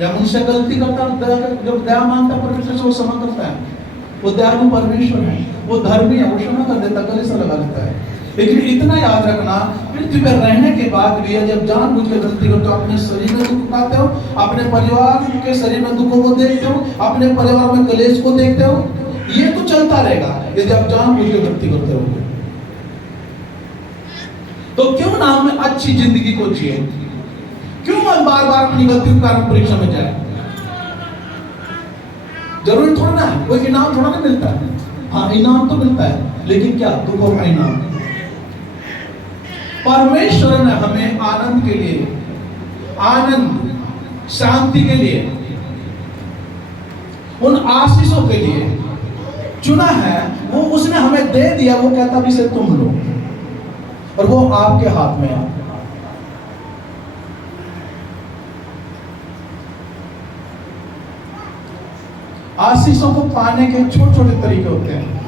जब उनसे गलती करता है, जब दया मांगता है परमेश्वर से, वो क्षमा करता है। वो दयालु परमेश्वर है, वो धर्मी है, वो क्षमा कर देता, गले से लगा देता है। लेकिन इतना याद रखना, पृथ्वी पर रहने के बाद भी जब जानबूझ के गलती करते हो, अपने शरीर में दुख पाते हो, अपने परिवार के शरीर में दुखों को देखते हो, अपने परिवार में कलेश को देखते हो, ये तो चलता रहेगा यदि आप जानबूझ के गलती करते हो। तो क्यों ना हम अच्छी जिंदगी को जिए? क्यों हम बार बार अपनी गलती के कारण परीक्षा में जाए? जरूरी थोड़ा ना है, कोई इनाम थोड़ा ना मिलता है। हाँ, इनाम तो मिलता है, लेकिन क्या? दुखों का इनाम। परमेश्वर ने हमें आनंद के लिए, आनंद, शांति के लिए, उन आशीषों के लिए चुना है। वो उसने हमें दे दिया। वो कहता भी से तुम लो, और वो आपके हाथ में है। आशीषों को पाने के छोटे छोटे तरीके होते हैं,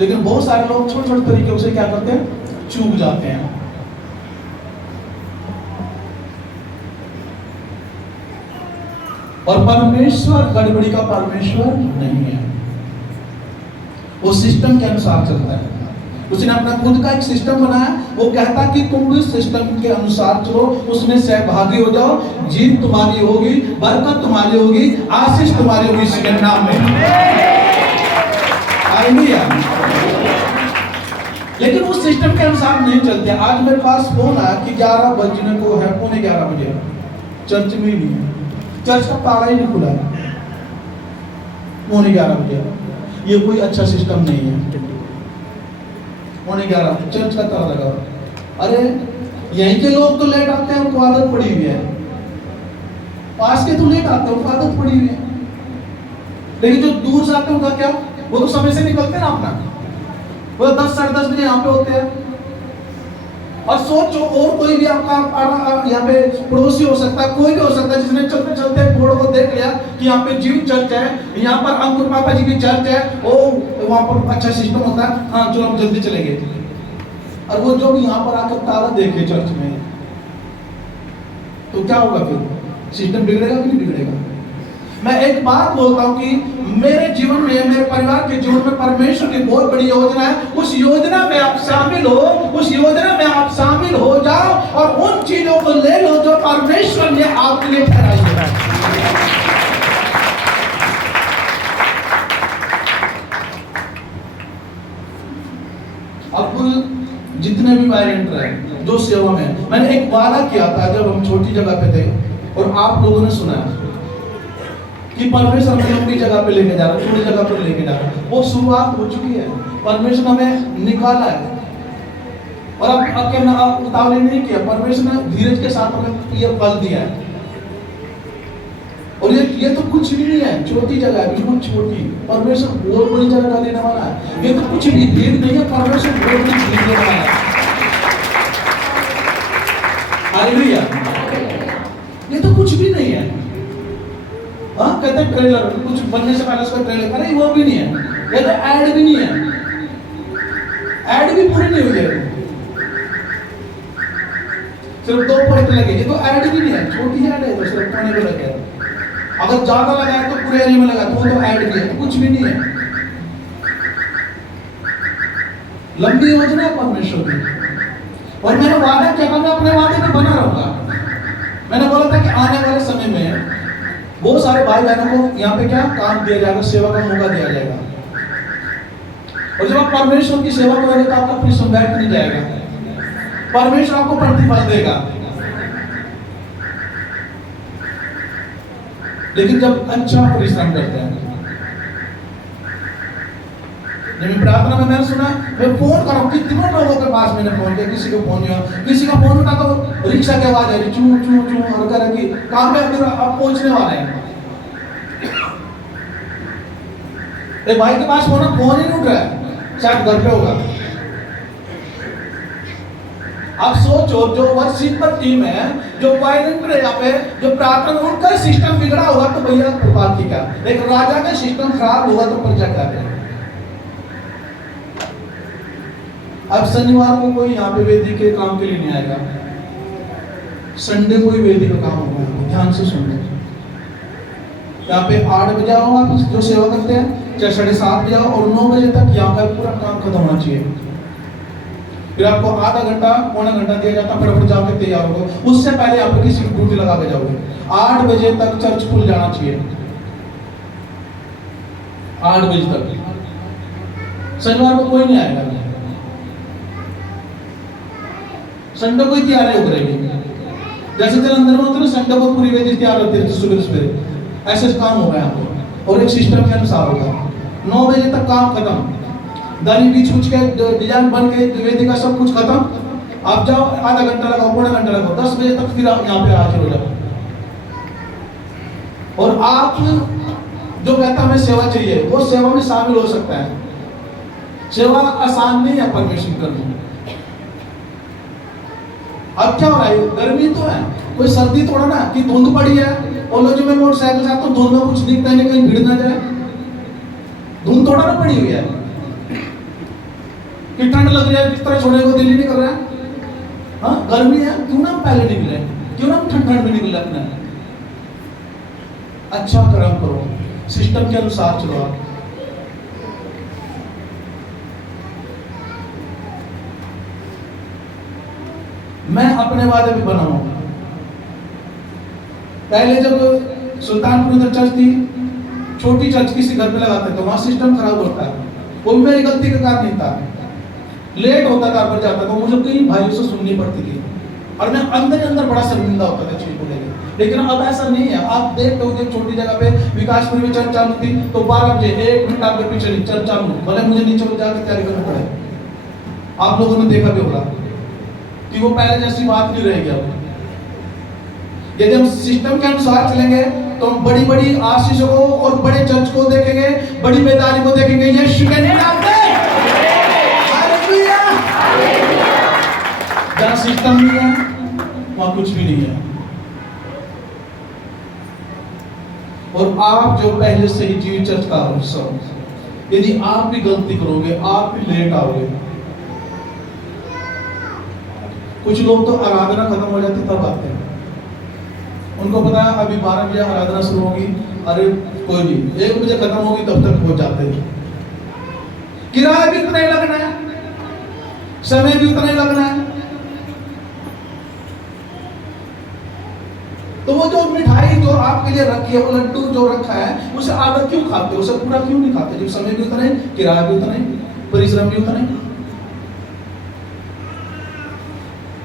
लेकिन बहुत सारे लोग छोटे छोटे तरीके से क्या करते हैं? चूक जाते हैं। और परमेश्वर गड़बड़ी का परमेश्वर नहीं है। वो सिस्टम के अनुसार चलता है। उसने अपना खुद का एक सिस्टम बनाया, वो कहता कि तुम भी सिस्टम के अनुसार चलो, उसमें सहभागी हो जाओ, जीत तुम्हारी होगी, बरकत तुम्हारी होगी, आशीष तुम्हारी होगी इसके नाम में। हालेलुया। लेकिन उस सिस्टम के अनुसार नहीं चलते। आज मेरे पास फोन आया कि 11 बजने को है, पौने 11 बजे, चर्च में ही नहीं है, चर्च का ताला ही नहीं खुला है, पौने 11 बजे। ये कोई अच्छा सिस्टम नहीं है। पौने 11 चर्च का ताला लगा। अरे यहीं के लोग तो लेट आते हैं, उनको आदत पड़ी हुई है। पास के तो लेट आते हैं, उनको आदत पड़ी हुई है। लेकिन जो दूर से आते हैं उनका क्या, वो तो समय से निकलते हैं ना अपना, वो 10 साढ़े 10 बजे यहाँ पे होते हैं। और सोचो और कोई भी आपका यहाँ पे पड़ोसी हो सकता है, कोई भी हो सकता है, जिसने चलते चलते बोर्ड को देख लिया कि यहाँ पे जीव चर्च है, यहाँ पर अंकुर पापा जी की चर्च है, ओ वहाँ पर अच्छा सिस्टम होता है, हाँ चलो हम जल्दी चलेंगे। और वो जो भी यहाँ पर आकर ताला देखे चर्च में, तो क्या होगा फिर? सिस्टम बिगड़ेगा कि नहीं बिगड़ेगा? मैं एक बात बोलता हूँ कि मेरे जीवन में, मेरे परिवार के जीवन में परमेश्वर की बहुत बड़ी योजना है। उस योजना में आप शामिल हो, उस योजना में आप शामिल हो जाओ और उन चीजों को ले लो जो परमेश्वर ने आपके लिए ठहराई है। अब जितने भी पेरेंट हैं जो सेवा में, मैंने एक वादा किया था जब हम छोटी जगह पे थे, और आप लोगों ने सुना कि परमेश्वर हमें लंबी जगह पे लेके जा रहा है, छोटी जगह पर लेके जा रहा है। वो शुरुआत हो चुकी है, परमेश्वर हमें निकाला है। और अब उतावली नहीं किया, परमेश्वर ने धीरज के साथ हमें ये फल दिया है। और ये तो कुछ भी नहीं है, छोटी जगह है, बिल्कुल छोटी। परमेश्वर बहुत बड़ी जगह देने वाला है। ये तो कुछ भी भीड़ नहीं है, परमेश्वर बहुत बड़ी भीड़ देने वाला है। हालेलुया। ये तो कुछ भी नहीं है। हाँ कहते हैं ट्रेलर, कुछ बनने से पहले उसका ट्रेलर, अरे वो भी नहीं है, ये तो ऐड भी नहीं है, ऐड भी पूरी नहीं हुई है, सिर्फ 2 पोस्टर लगे, ये तो ऐड भी नहीं है, छोटी ऐड है, तो सिर्फ कोने पे लगे। अगर ज्यादा लगा है तो पूरे एरिया में लगा, तो वो तो ऐड भी है, तो कुछ भी नहीं है। लंबी योजना है परमेश्वर की। और मैंने वादा किया, मैं अपने वादे पे बना रहूंगा। मैंने बोला था कि आने वाले समय में बहुत सारे भाई बहनों को यहाँ पे क्या काम दिया जाएगा, सेवा का मौका दिया जाएगा। और जब आप परमेश्वर की सेवा करोगे तो आपका परिश्रम व्यर्थ नहीं जाएगा, परमेश्वर आपको प्रतिफल देगा। लेकिन जब अच्छा परिश्रम करते हैं, जब प्रार्थना में मैंने सुना, मैं फोन कर रहा हूँ, कितने लोगों के पास मैंने फोन किया, किसी को फोन नहीं हुआ, किसी का फोन उठा तो रिक्शा की आवाज आ रही, चू चू चू, और कह रहा कि काम पे अब पहुंचने वाले हैं। एक भाई के पास फोन ही नहीं उठ रहा है, शायद घर पे होगा। आप सोचो, जो वर्शिपर टीम है, जो वायलेंटर यहाँ पे, जो प्रार्थना, उनका सिस्टम बिगड़ा होगा तो भैया बात की क्या। एक राजा का सिस्टम खराब होगा तो प्रजा क्या है। अब शनिवार को कोई यहाँ पे वेदी के काम के लिए नहीं आएगा, संडे को ही वेदी का काम होगा। ध्यान से सुनो, यहाँ पे 8 बजे आओ, आप जो सेवा करते हैं, चाहे 7:30 बजे आओ, और 9 बजे तक यहाँ का पूरा काम खत्म होना चाहिए। फिर आपको आधा घंटा पौना घंटा दिया जाता, फटाफट जाके तैयार हो, उससे पहले यहाँ पे किसी ड्यूटी लगा के जाओगे। 8 बजे तक चर्च खुल जाना चाहिए, 8 बजे तक। शनिवार को कोई नहीं आएगा, संडे को ही तैयारी हो करेगी। जैसे जलंधर में होते ना, संडे को पूरी वेदी तैयार होती है सुबह सुबह, ऐसे काम होगा यहाँ पे। और एक सिस्टम के अनुसार होगा, 9 बजे तक काम खत्म, दाढ़ी बीच उच के डिजाइन बन के वेदी का सब कुछ खत्म। आप जाओ, आधा घंटा लगाओ, पौना घंटा लगाओ, 10 बजे तक फिर आप यहाँ पे हाजिर हो जाओ। और आप जो कहता हमें सेवा चाहिए, वो सेवा में शामिल हो सकता है। सेवा आसान नहीं है परमेश्वर करना। अब क्या हो रहा है, गर्मी तो है, कोई सर्दी थोड़ा ना कि धुंध पड़ी है, और लो जो मैं मोटरसाइकिल से आता हूँ, धुंध में कुछ दिखता नहीं, कहीं भीड़ ना जाए, धुंध थोड़ा ना पड़ी हुई है कि ठंड लग रही है, बिस्तर छोड़ने को दिल ही नहीं कर रहा है। हाँ गर्मी है, क्यों ना हम पहले निकले, क्यों ना हम ठंड में निकले अपने। अच्छा कर्म करो, सिस्टम के अनुसार चलो। आप मैं अपने वादे पे बना हूं। पहले जब सुल्तानपुर उधर चर्च थी, छोटी चर्च किसी घर पे लगाते तो वहां सिस्टम खराब होता है, वो भी मेरी गलती का कारण नहीं था। लेट होता था पर जाता था, मुझे कई भाइयों से सुननी पड़ती थी और मैं अंदर ही अंदर बड़ा शर्मिंदा होता था चीज को लेकर। लेकिन अब ऐसा नहीं है। आप देखते हो छोटी जगह पे विकासपुर में चर्च चालू थी तो 12 बजे 1 मिनट आपके पीछे चर्च चालू, भले मुझे नीचे को जाकर तैयारी करना पड़े। आप लोगों ने देखा भी होगा कि वो पहले जैसी बात नहीं रहेगी। अब यदि हम सिस्टम के अनुसार चलेंगे तो हम बड़ी बड़ी आशीषों को और बड़े चर्च को देखेंगे, बड़ी बेदारी को देखेंगे। ये शिकन जहाँ सिस्टम नहीं है वहां कुछ भी नहीं है। और आप जो पहले से ही जीव चर्च का हिस्सा, यदि आप भी गलती करोगे, आप भी लेट आओगे। कुछ लोग तो आराधना खत्म हो जाती तब आते हैं, उनको पता है अभी 12 बजे आराधना शुरू होगी, अरे कोई नहीं 1 बजे खत्म होगी तब तक हो जाते हैं। किराया भी उतना ही लगना है, समय भी उतना ही लगना है। तो वो जो मिठाई जो आपके लिए रखी है, वो लड्डू जो रखा है, उसे आधा क्यों खाते हो, उसे पूरा क्यों नहीं खाते? जब समय भी उतना ही, किराया भी उतना ही, परिश्रम भी उतना ही।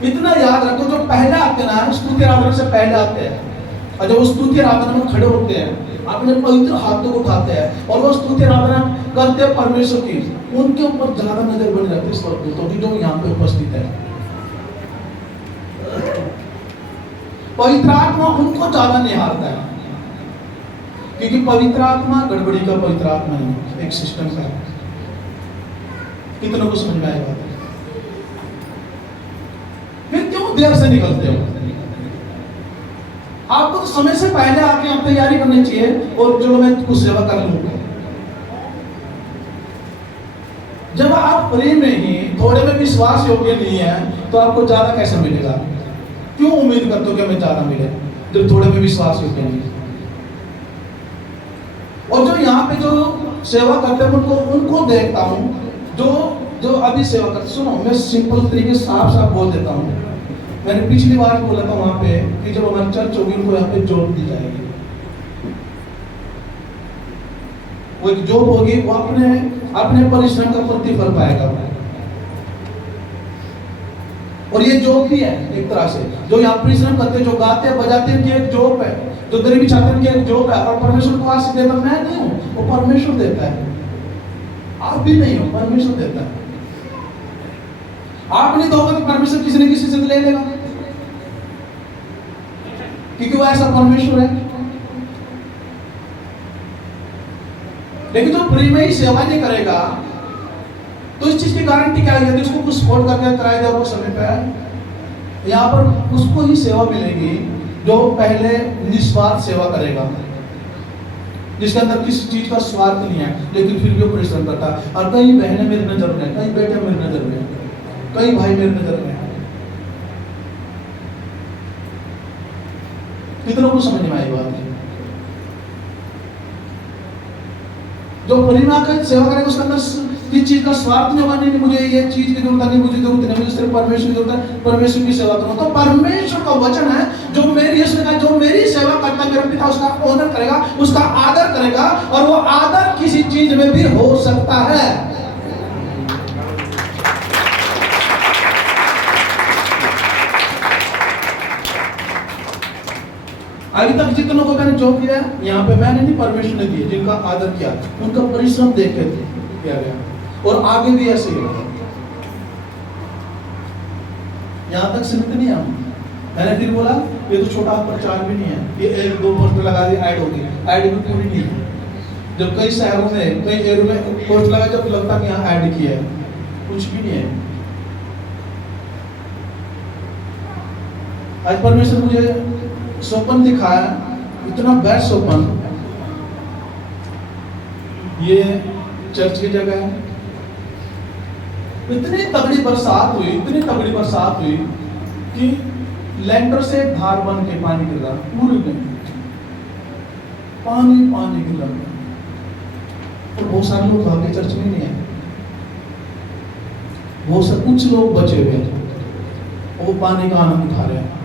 इतना याद रखो, जो पहले आते हैं ना, स्तुति आराधना से पहले आते हैं, और जब वो स्तुति आराधना में खड़े होते हैं, अपने पवित्र हाथों को उठाते हैं और वो स्तुति आराधना करते हैं परमेश्वर की, उनके ऊपर ज्यादा नजर बनी रहती है स्वर्गदूतों की जो यहाँ पे उपस्थित है। पवित्र आत्मा उनको ज्यादा निहारता है, क्योंकि पवित्र आत्मा गड़बड़ी का पवित्र आत्मा नहीं, एक सिस्टम का है। कितनों को समझ में आएगा? फिर क्यों देर से निकलते हो? आपको तो समय से पहले आके आप तैयारी करनी चाहिए और चलो मैं कुछ सेवा कर लूंगा। जब आप फ्री में ही थोड़े में विश्वास योग्य नहीं है तो आपको ज्यादा कैसे मिलेगा? क्यों उम्मीद करते हो कि हमें ज्यादा मिले जब थोड़े में विश्वास योग्य नहीं? और जो यहाँ पे जो सेवा करते हैं उनको देखता हूँ, जो अभी सेवा करते, सुनो मैं सिंपल तरीके साफ साफ बोल देता हूँ। मैंने पिछली बार बोला था वहां पे कि जब हमारी चर्च होगी उनको यहाँ पे जॉब दी जाएगी। वो एक जॉब होगी, वो अपने परिश्रम का प्रतिफल पाएगा। और ये जॉब भी है एक तरह से, जो यहाँ परिश्रम करते, जो गाते बजाते हैं, एक जॉब है। जो दरी बिछाते हैं उनकी एक जॉब है। और परमेश्वर को आशीष देता मैं नहीं हूँ, वो परमेश्वर देता है। आप भी नहीं हो, परमेश्वर देता है। आप नहीं दोगे तो परमेश्वर किसी न किसी से ले लेगा, क्योंकि वो ऐसा परमेश्वर है। लेकिन जो फ्री में ही सेवा नहीं करेगा तो इस चीज की गारंटी क्या है? यदि उसको कुछ सपोर्ट करके कराया जाए वो समय पे, यहाँ पर उसको ही सेवा मिलेगी जो पहले निस्वार्थ सेवा करेगा, जिसके अंदर किसी चीज का स्वार्थ नहीं है, लेकिन फिर भी वो परिश्रम करता है। और कई बहनें मेरी नजर में, कई बेटे मेरी नजर में, कई भाई मेरी नजर में। कितनों को समझ में आई बात है? जो परिवार का सेवा करेगा उसके अंदर किस चीज का स्वार्थ नहीं होगा, नहीं मुझे ये चीज की जरूरत नहीं, मुझे जरूरत नहीं, मुझे सिर्फ परमेश्वर की जरूरत है, परमेश्वर की सेवा करूँ। तो परमेश्वर का वचन है जो मेरी सेवा करता है, मेरा पिता उसका ऑनर करेगा, उसका आदर करेगा, और वो आदर किसी चीज में भी हो सकता है। अभी तक जितनों को मैंने जॉब दिया यहाँ पे मैंने नहीं, परमेश्वर ने दिया, जिनका आदर किया, उनका परिश्रम देख के किया गया, और आगे भी ऐसे ही होगा। यहाँ तक सीमित नहीं हम। मैंने फिर बोला ये तो छोटा प्रचार भी नहीं है, ये 1-2 पोस्टर लगा दी, ऐड होगी, ऐड भी पूरी नहीं है। जब कई शहरों में, कई एरियो में पोस्ट लगा, जब लगता कि यहाँ ऐड किया है, कुछ भी नहीं है। आज परमेश्वर मुझे स्वप्न दिखाया, इतना बेस्ट स्वप्न। ये चर्च की जगह है, इतनी तगड़ी बरसात हुई कि लैंडर से धार बन के पानी गिर रहा, पूरे दिन पानी गिर रहा। और बहुत सारे लोग वहां के चर्च में नहीं है, वो सब कुछ लोग बचे हुए हैं। वो पानी का आनंद उठा रहे हैं।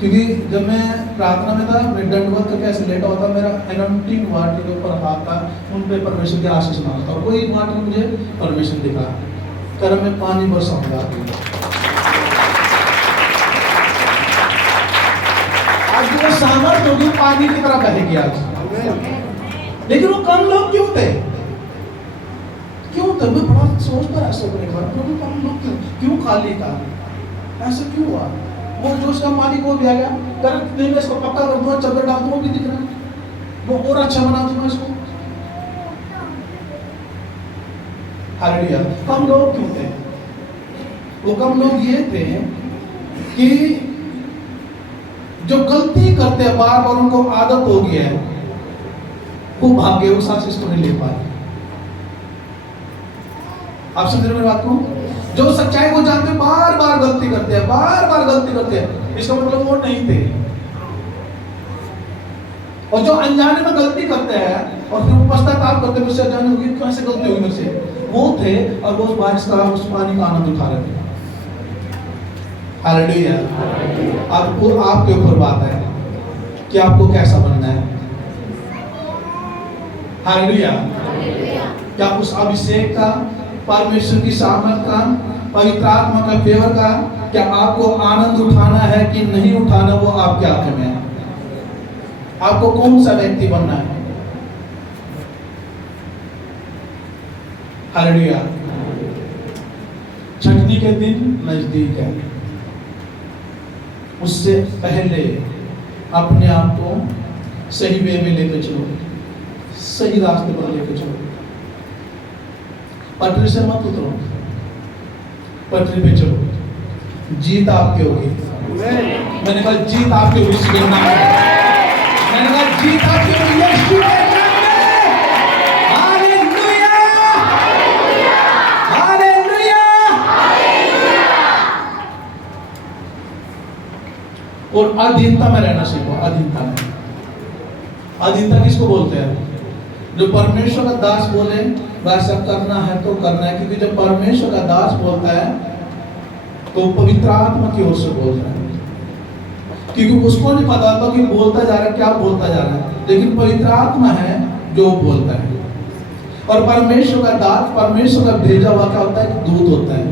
क्योंकि जब मैं प्रार्थना में था, मैं दंडवत करके ऐसे लेटा हुआ था, मेरा एनॉइंटिंग वाटर के ऊपर हाथ था, उन पे परमेश्वर की आशीष मांगा था। कोई वाटर मुझे परमेश्वर दिखा, कर मैं पानी बरसाऊंगा। आज जो सामर्थ होगी पानी की तरह बहेगी आज। लेकिन वो कम लोग क्यों थे? क्यों थे? मैं बड़ा सोचता है ऐसे एक बार, प्रभु कम लोग क्यों खाली था? ऐसा क्यों हुआ? वो जो उसका मालिक वो भी आ गया, कर नहीं मैं इसको पक्का कर दूंगा, चद्दर डाल दूंगा, भी दिख रहा है, वो और अच्छा बना दूंगा इसको। हालेलुया। कम लोग क्यों थे? वो कम लोग ये थे कि जो गलती करते हैं बार बार, उनको आदत हो गई है, वो भाग्य उस आशीष को नहीं ले पाए। आप समझ रहे मेरी बात को? जो सच्चाई को जानते बार बार गलती करते हैं, बार बार गलती करते हैं, इसका मतलब वो नहीं थे। और जो अनजाने में गलती करते हैं और फिर पश्चाताप करते हैं, मुझसे अनजाने होगी कैसे गलती हुई मुझसे, वो थे और वो उस बारिश का, उस पानी का आनंद उठा रहे थे। हालेलुया। आपके ऊपर बात है कि आपको कैसा बनना है। हालेलुया। क्या उस अभिषेक का, परमेश्वर की सामर्थ का, पवित्र आत्मा का फेवर का, क्या आपको आनंद उठाना है कि नहीं उठाना, वो आपके हाथ में है। आपको कौन सा व्यक्ति बनना है। हालेलुया। छठनी के दिन नजदीक है, उससे पहले अपने आप को सही वे में लेकर चलो, सही रास्ते पर लेकर चलो। पटरी से मत उतरो, पटरी पे चलो, जीत आपकी होगी। मैंने कहा जीत आपकी होगी, इसके नाम में। मैंने कहा जीत आपकी होगी, यीशु के नाम में। Hallelujah, hallelujah. और अधीनता में रहना सीखो। अधीनता में, अधीनता किसको बोलते हैं? जो परमेश्वर का दास बोले वैसा करना है तो करना है, क्योंकि जब परमेश्वर का दास बोलता है तो पवित्र आत्मा की ओर से बोल रहा है, क्योंकि उसको नहीं पता था कि बोलता जा रहा है, क्या बोलता जा रहा है, लेकिन पवित्र आत्मा है जो बोलता है। और परमेश्वर का दास, परमेश्वर का भेजा हुआ क्या होता है? दूत होता है।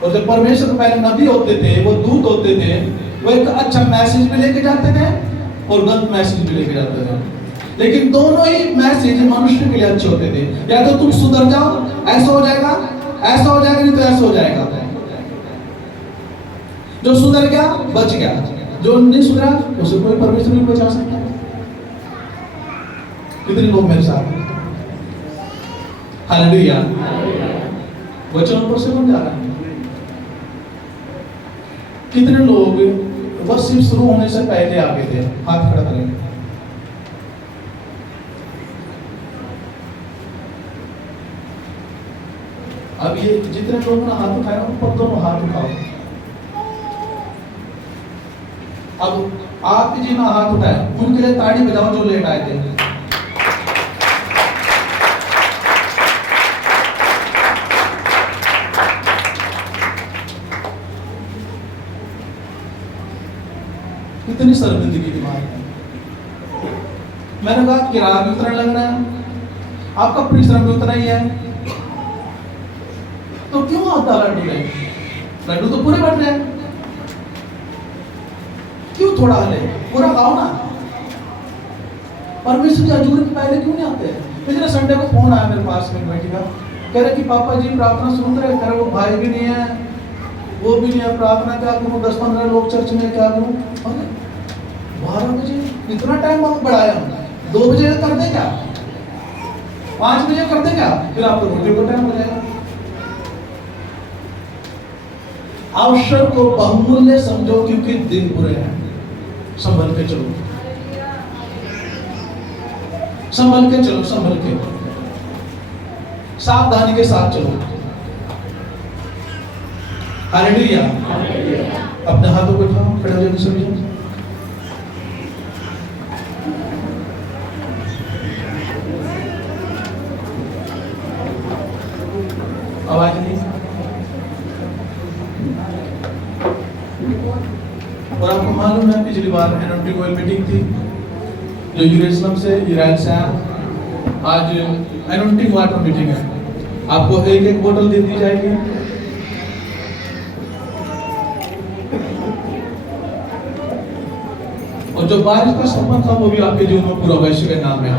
और जब परमेश्वर के पहले नबी होते थे, वो दूत होते थे, वो एक अच्छा मैसेज भी लेके जाते थे और गलत मैसेज भी लेके जाते थे। लेकिन दोनों ही मैसेज मनुष्य के लिए अच्छे होते थे। या तो तुम सुधर जाओ, ऐसा हो जाएगा, ऐसा हो जाएगा, नहीं तो ऐसा हो जाएगा। जो सुधर गया बच गया, जो नहीं सुधरा उसे कोई परमेश्वर नहीं बचा सकता। कितने लोग मेरे साथ? हालेलुया। वचन ऊपर से बन जा रहा है। कितने लोग बस सिर्फ शुरू होने से पहले आ गए थे? हाथ खड़ा करेंगे। अब ये जितने लोग ना हाथ उठाए, ऊपर दोनों हाथ उठाओ। अब आप जी ना हाथ उठाए, उनके लिए ताड़ी बजाओ जो लेट आए थे। कितनी शर्मिंदगी की बात है। मैंने कहा किराया भी उतना लग रहा है, आपका परिश्रम भी उतना ही है, तो क्यों आता लड्डू है? लड्डू तो पूरे बन रहे हैं, क्यों थोड़ा हले? पूरा खाओ ना। परमेश्वर की हजूरी में पहले क्यों नहीं आते? पिछले संडे को फोन आया मेरे पास में बेटी का, कह रहे कि पापा जी प्रार्थना सुन रहे, कह रहे वो भाई भी नहीं है, वो भी नहीं है, प्रार्थना क्या करूं, 10-15 लोग चर्च में, क्या करूं? 12 बजे इतना टाइम आप बढ़ाया, 2 बजे कर दे क्या, 5 बजे कर दे क्या, फिर आपको रोटी को टाइम हो जाएगा। अवसर को बहुमूल्य समझो, क्योंकि दिन बुरे हैं। संभल के चलो, संभल के चलो, संभल के, सावधानी के साथ चलो। हालेलुया। अपने हाथों को उठाओ, खड़े हो जाओ सभी। मालूम है पिछली बार एनोनिंग ऑयल मीटिंग थी जो यरूशलेम से इजराइल से आया। आज एनोनिंग वाटर मीटिंग है। आपको एक एक बोतल दे दी जाएगी। और जो बारिश का सपन था वो भी आपके जीवन में पूरा वैश्य के नाम में है।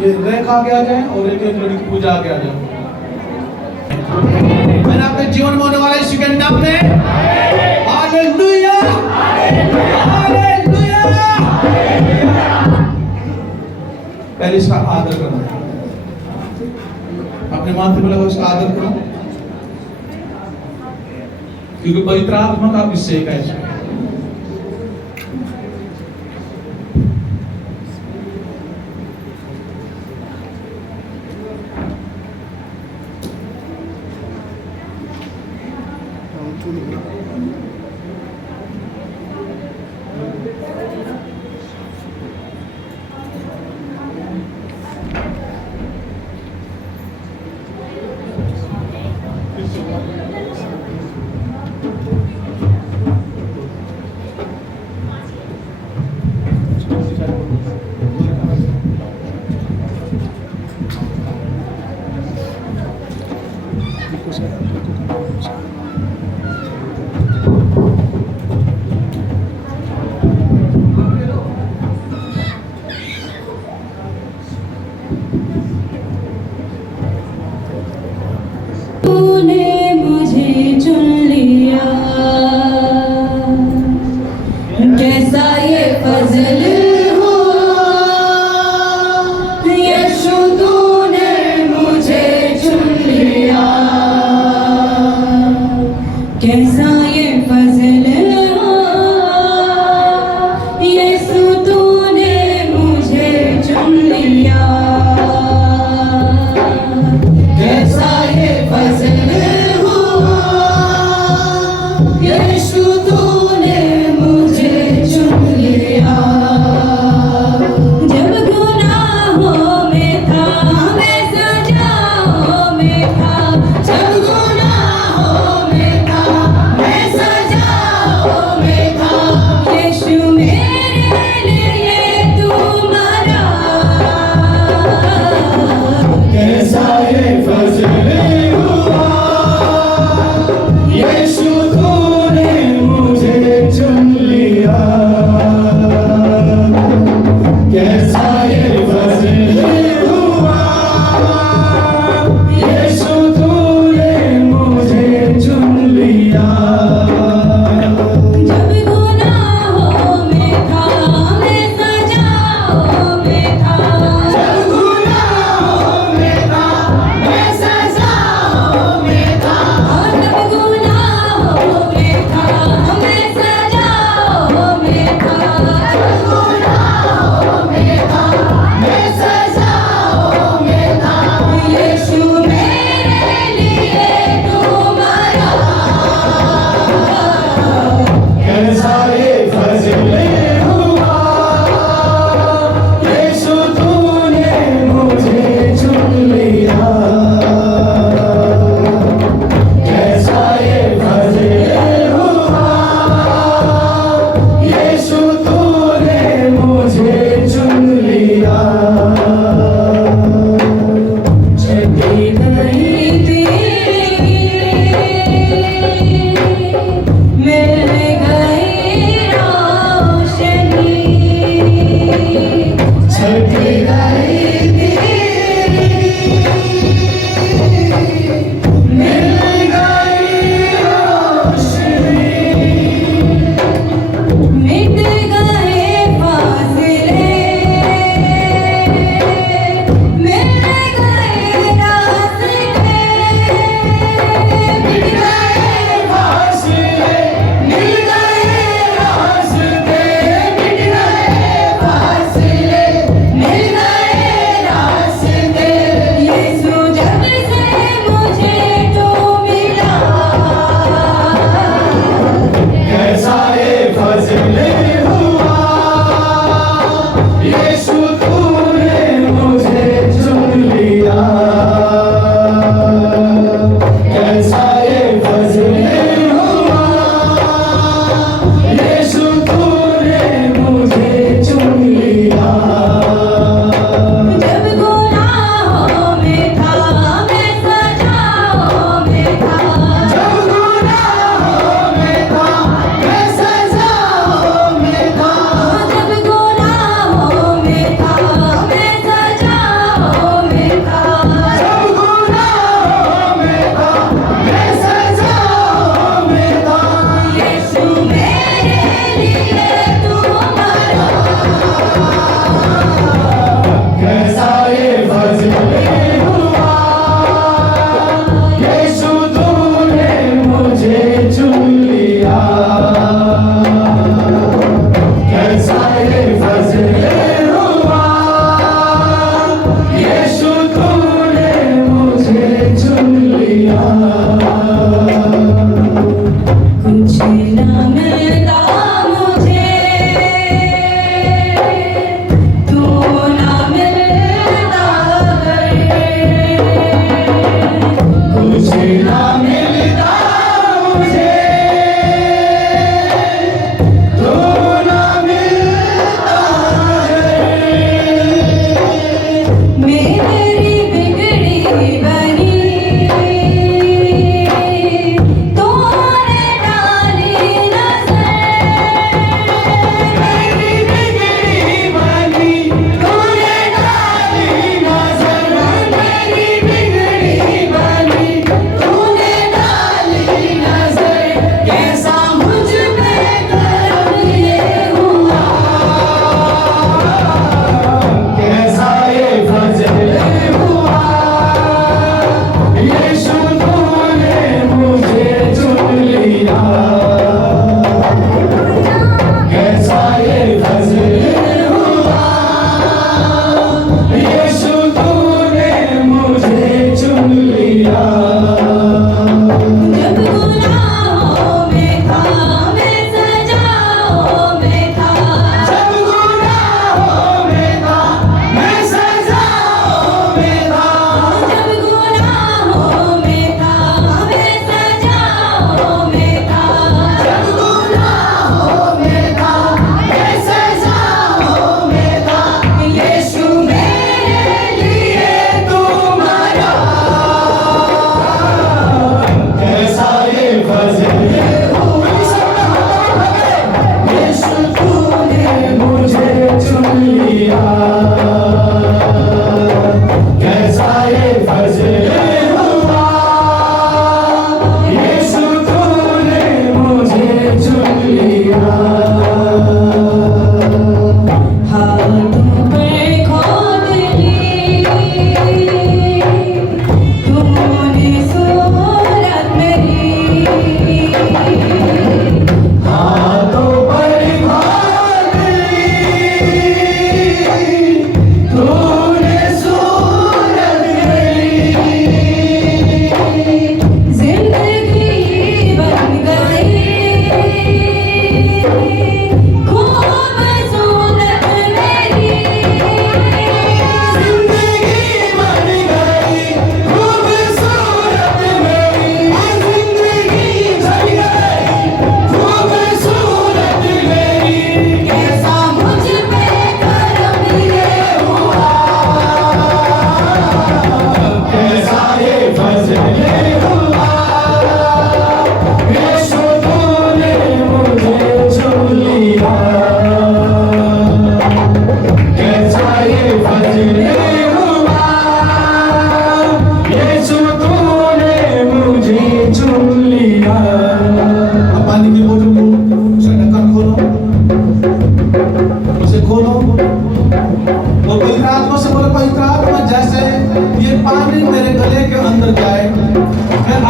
ये रेख आगे आ जाए और एक एक लड़की पूजा आगे आ जाए। मैंने अपने जीवन में होने वाले यीशु के नाम में हालेलुया हालेलुया। पहले इसका आदर करना है। अपने माथे पे लगाओ, इसका आदर करो क्योंकि पवित्र आत्मा का अभिषेक है। तूने मुझे चुन लिया, कैसा ये फजल हुआ। यीशु तूने मुझे चुन लिया, कैसा ये फजल हुआ। यीशु तूने मुझे चुन लिया,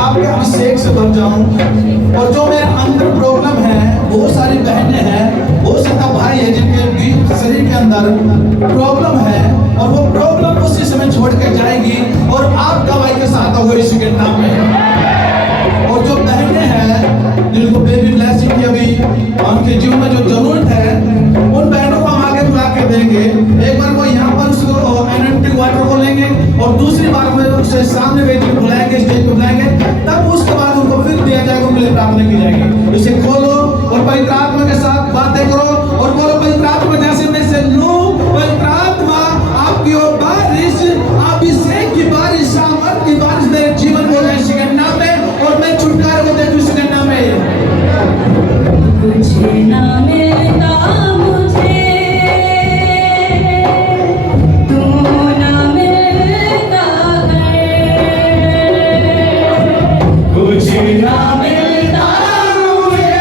आपके अभिषेक से भर जाऊं, और जो मेरे अंदर प्रॉब्लम है, बहुत सारी बहनें हैं, बहुत सारा भाई है जिनके बीच शरीर के अंदर प्रॉब्लम है, और वो प्रॉब्लम उसी समय छोड़ के जाएगी और आप गवाही के साथ आओगे यीशु के नाम में। और जो बहनें हैं जिनको बेबी ब्लेसिंग की अभी उनके जीवन में जो जरूरत है, उन बहनों को हम आगे बुला के देंगे। एक बार वो यहाँ पर उसको एनर्जेटिक वाटर को लेंगे और दूसरी बार में उससे सामने वेदी को बुलाएंगे, स्टेज पे बुलाएंगे, तब उसके बाद उनको फिर दिया जाएगा, उनके लिए प्रार्थना की जाएगी। इसे खोलो और पवित्र आत्मा के साथ बातें करो और बोलो, पवित्र आत्मा जैसे मैं से लूं, पवित्र आत्मा आपकी ओर बारिश, अभिषेक की बारिश, सामर्थ की बारिश मेरे जीवन को यीशु के नाम में, और मैं छुटकारे को देखूं यीशु के नाम में। कुछ ना मिलता मुझे, तू ना मिलता घर, कुछ ना मिलता मुझे,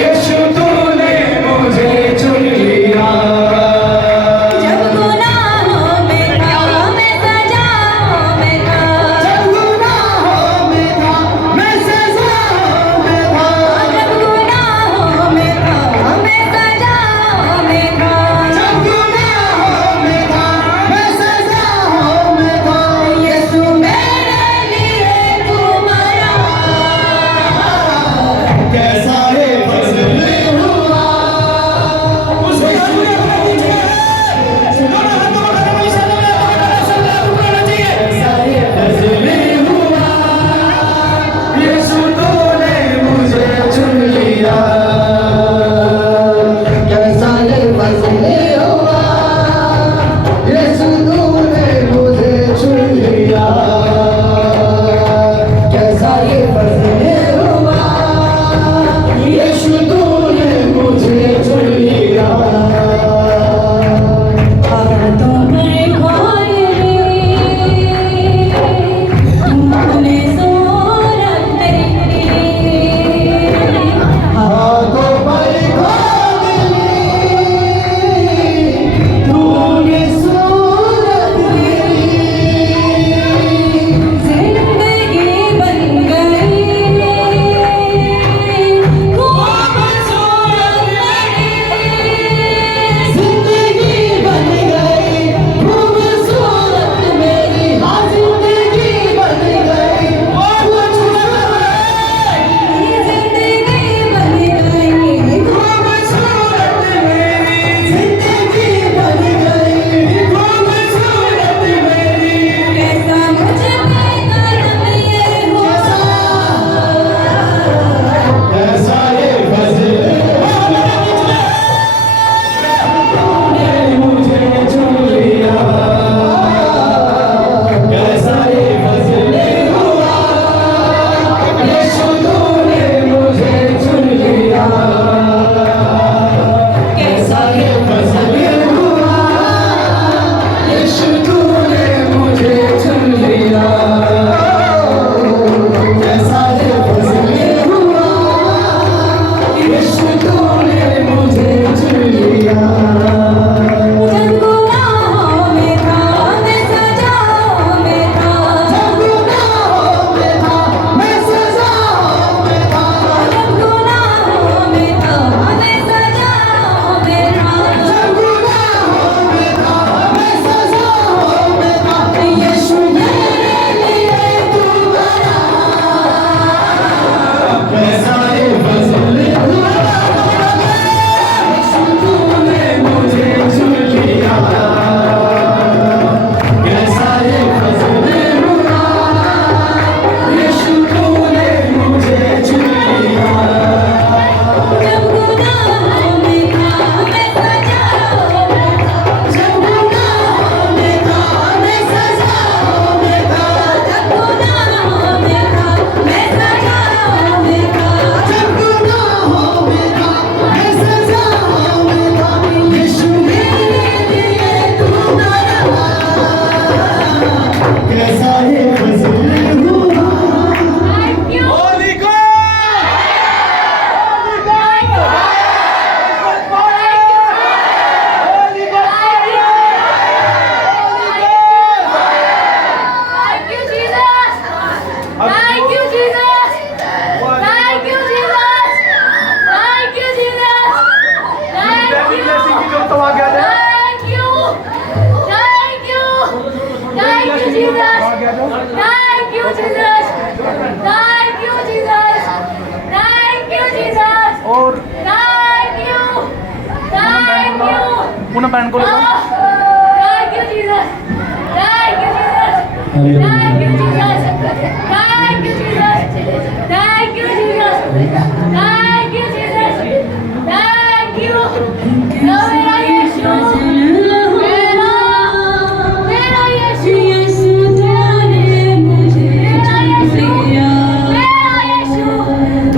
यीशु तूने मुझे चुन लिया। जब गुनाहों में था मैं सजाओं में था, जब गुनाहों में था मैं सजाओं में था, जब गुनाहों में था मैं सजाओं में था, जब गुनाहों में था मैं सजाओं में था। यीशु मेरे लिए तू मरा, कैसा ये फजल हुआ, कैसा ये फजल हुआ, यीशु तूने मुझे चुन लिया। कैसा ये फजल हुआ, यीशु तूने मुझे चुन लिया। कैसा ये फजल हुआ, यीशु तूने मुझे चुन लिया। हाथों में खोल तूने सूरत मेरी, हाथों पर खोल तूने सूरत मेरी, जिंदगी बन गई खूबसूरत मेरी, जिंदगी बन गई खूबसूरत मेरी, हाँ जिंदगी बन गई खूबसूरत मेरी, जिंदगी बन गई खूबसूरत मेरी, जिंदगी बन गई खूबसूरत मेरी। कैसा मुझ पे करम ये हुआ, कैसा ये फजल तूने मुझे चुन लिया। कैसा ये फजल हुआ, यीशु तूने मुझे चुन लिया। कैसा ये फजल हुआ, यीशु तूने मुझे चुन लिया। कैसा ये फजल हुआ, यीशु तूने मुझे चुन लिया। जब गुनाहों में था मैं सजाओं में था, जब गुनाहों में था मैं सजाओं में था, जब गुनाहों में था मैं सजाओं में था, जब गुनाहों में था मैं सजाओं में था। यीशु मेरे लिए तू मरा, कैसा ये फजल हुआ, यीशु तूने मुझे चुन लिया। कैसा ये फजल हुआ, यीशु तूने मुझे चुन लिया। जब गुनाहों में था मैं सजाओं में था, जब गुनाहों में था मैं सजाओं में था, जब गुनाहों में था मैं सजाओं में था, जब गुनाहों में था मैं सजाओं में था। यीशु मेरे लिए तू मरा, कैसा ये फजल हुआ। Holy God! Thank you, Jesus. Thank you, Jesus. Thank you, Jesus. Thank you, Jesus. Thank you. Thank you. Thank you. Thank you, Jesus. Thank you, Jesus. Thank you, Jesus. Thank you, Jesus. और Thank you. Thank you. पुनः pan को Thank you, Jesus. Thank you, Jesus. Thank you, Jesus. Thank you, Jesus. Thank you, Jesus. Thank you, Jesus. Thank you. मेरा यीशु, मेरा यीशु, यीशु तूने मुझे मेरा यीशु, लिया। मेरा यीशु,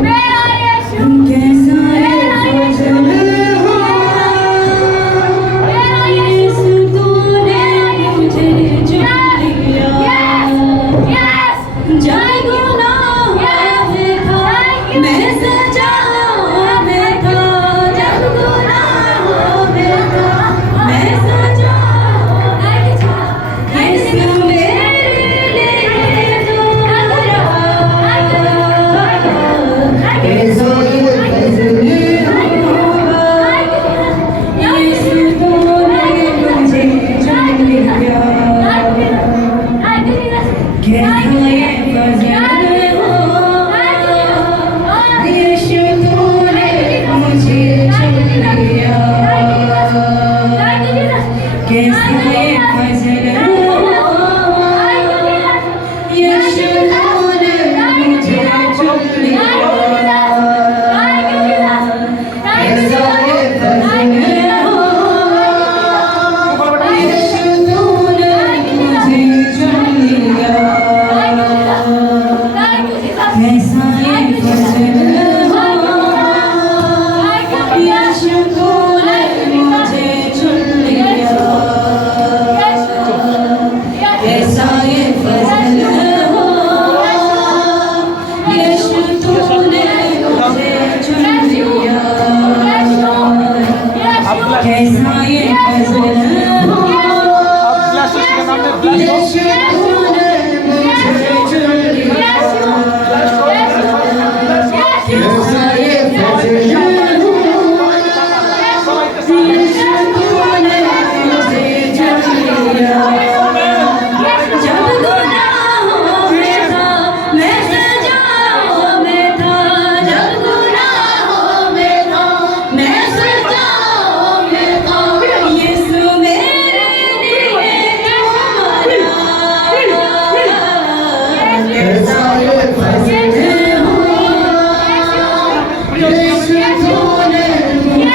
मेरा यीशु, कैसा ये मेरा यीशु, फजल हुआ, मेरा यीशु, यीशु तूने मुझे चुन लिया।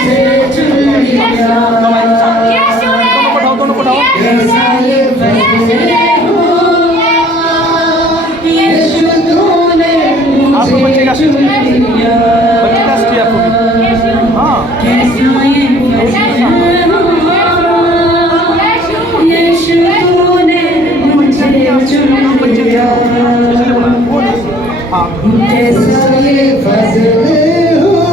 मुझे चुन लिया यीशु ने दोनों को उठाओ। कैसा ये फजल हुआ यीशु तूने आपको बच्चे का मुझे चुन लिया बच्चे का स्टे आपको भी। हाँ कैसा ये फजल हुआ यीशु तूने मुझे चुन लिया इसलिए बोला हाँ कैसा ये फजल हुआ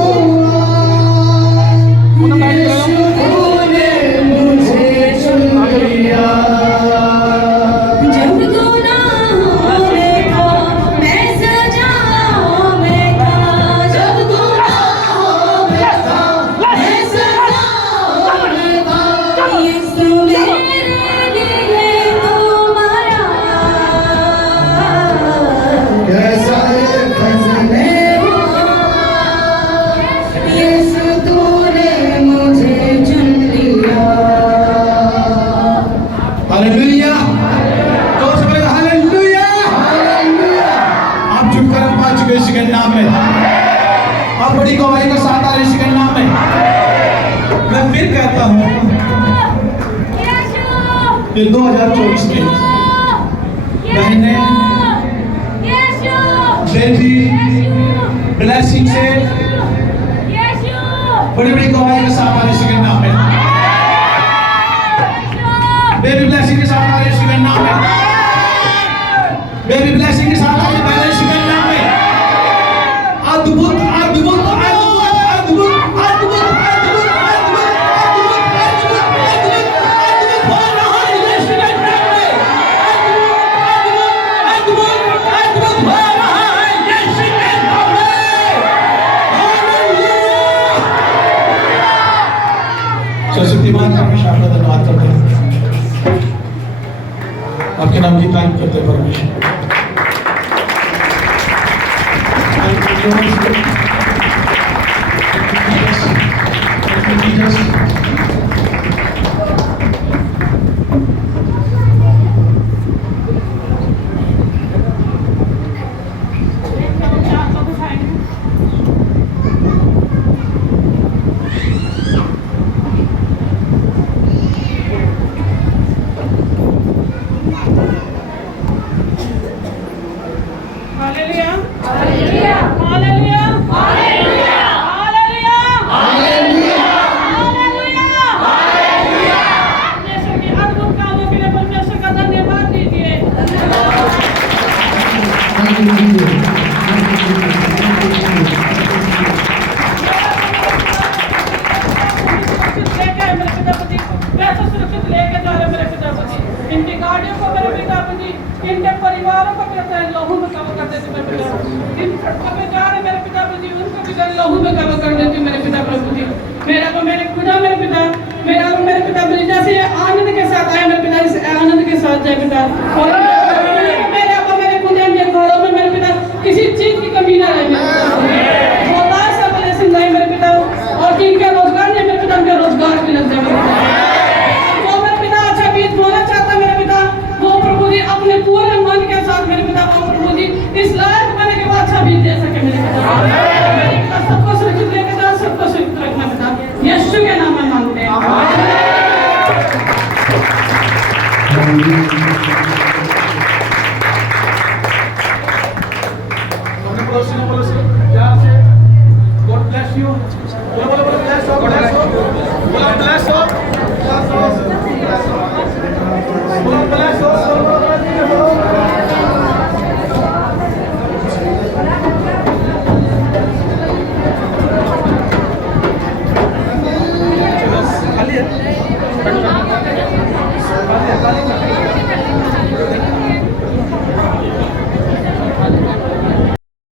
यीशु तूने मुझे चुन लिया जब गुनाहों में था मैं सजाओं में था जब गुनाहों में था मैं सजाओं में था यीशु मेरे लिए तू मरा कैसा ये फजल हुआ यीशु तूने मुझे चुन लिया हालेलुया तो सब बोले हालेलुया आप झुककर हम पा चुके इसी के नाम में आप बड़ी गवाही के साथ आ रहे इसी के नाम में मैं फिर कहता हूँ ये 2024 में बहने बेटी ब्लेसिंग से बड़ी बड़ी गवाही के साथ आ रहे इसी के नाम में बेबी ब्लेसिंग के साथ आ रहे इसी के नाम में बेबी ब्लेसिंग के साथ आ रहे पहले इसी के नाम में अद्भुत अद्भुत अद्भुत अद्भुत अद्भुत अद्भुत शक्तिमान परमेश्वर आपका धन्यवाद करते हैं आपके नाम की तारीफ करते हैं परमेश्वर Hallelujah. Hallelujah. Hallelujah. Hallelujah. Hallelujah. Hallelujah. परमेश्वर के अद्भुत कामों के लिए परमेश्वर का धन्यवाद दीजिए। लेके मेरे पिताजी पैसा सुरक्षित लेके जा रहे मेरे पिताजी इनकी गाड़ियों को मेरे पिताजी इनके परिवारों को कहते हैं लहू में कवर कर देते मेरे पिता इन सड़कों पे जा रहे मेरे पिताजी उनको भी लहू में कवर कर देते मेरे पिता प्रभु जी मेरा को मेरे खुदा मेरे पिता मेरा को मेरे पिता जैसे ये आनंद के साथ आए मेरे पिता जैसे आनंद के साथ जाए पिता और मेरा को मेरे खुदा के घरों में मेरे पिता किसी चीज की कमी ना रहे मेरे पिता और जिनके रोजगार नहीं मेरे पिता उनके रोजगार भी लग जाए वो मेरे पिता अच्छा बीज बोना चाहता मेरे पिता वो प्रभु जी अपने पूरे मन के साथ मेरे पिता वो प्रभु जी इस लायक बनने के बाद अच्छा बीज दे सके मेरे पिता सबको सुरक्षित लेके जाओ सबको सुरक्षित रखना पिता यीशु के नाम में मांगते हैं अपने पड़ोसी ने प्यार से गॉड ब्लेस यू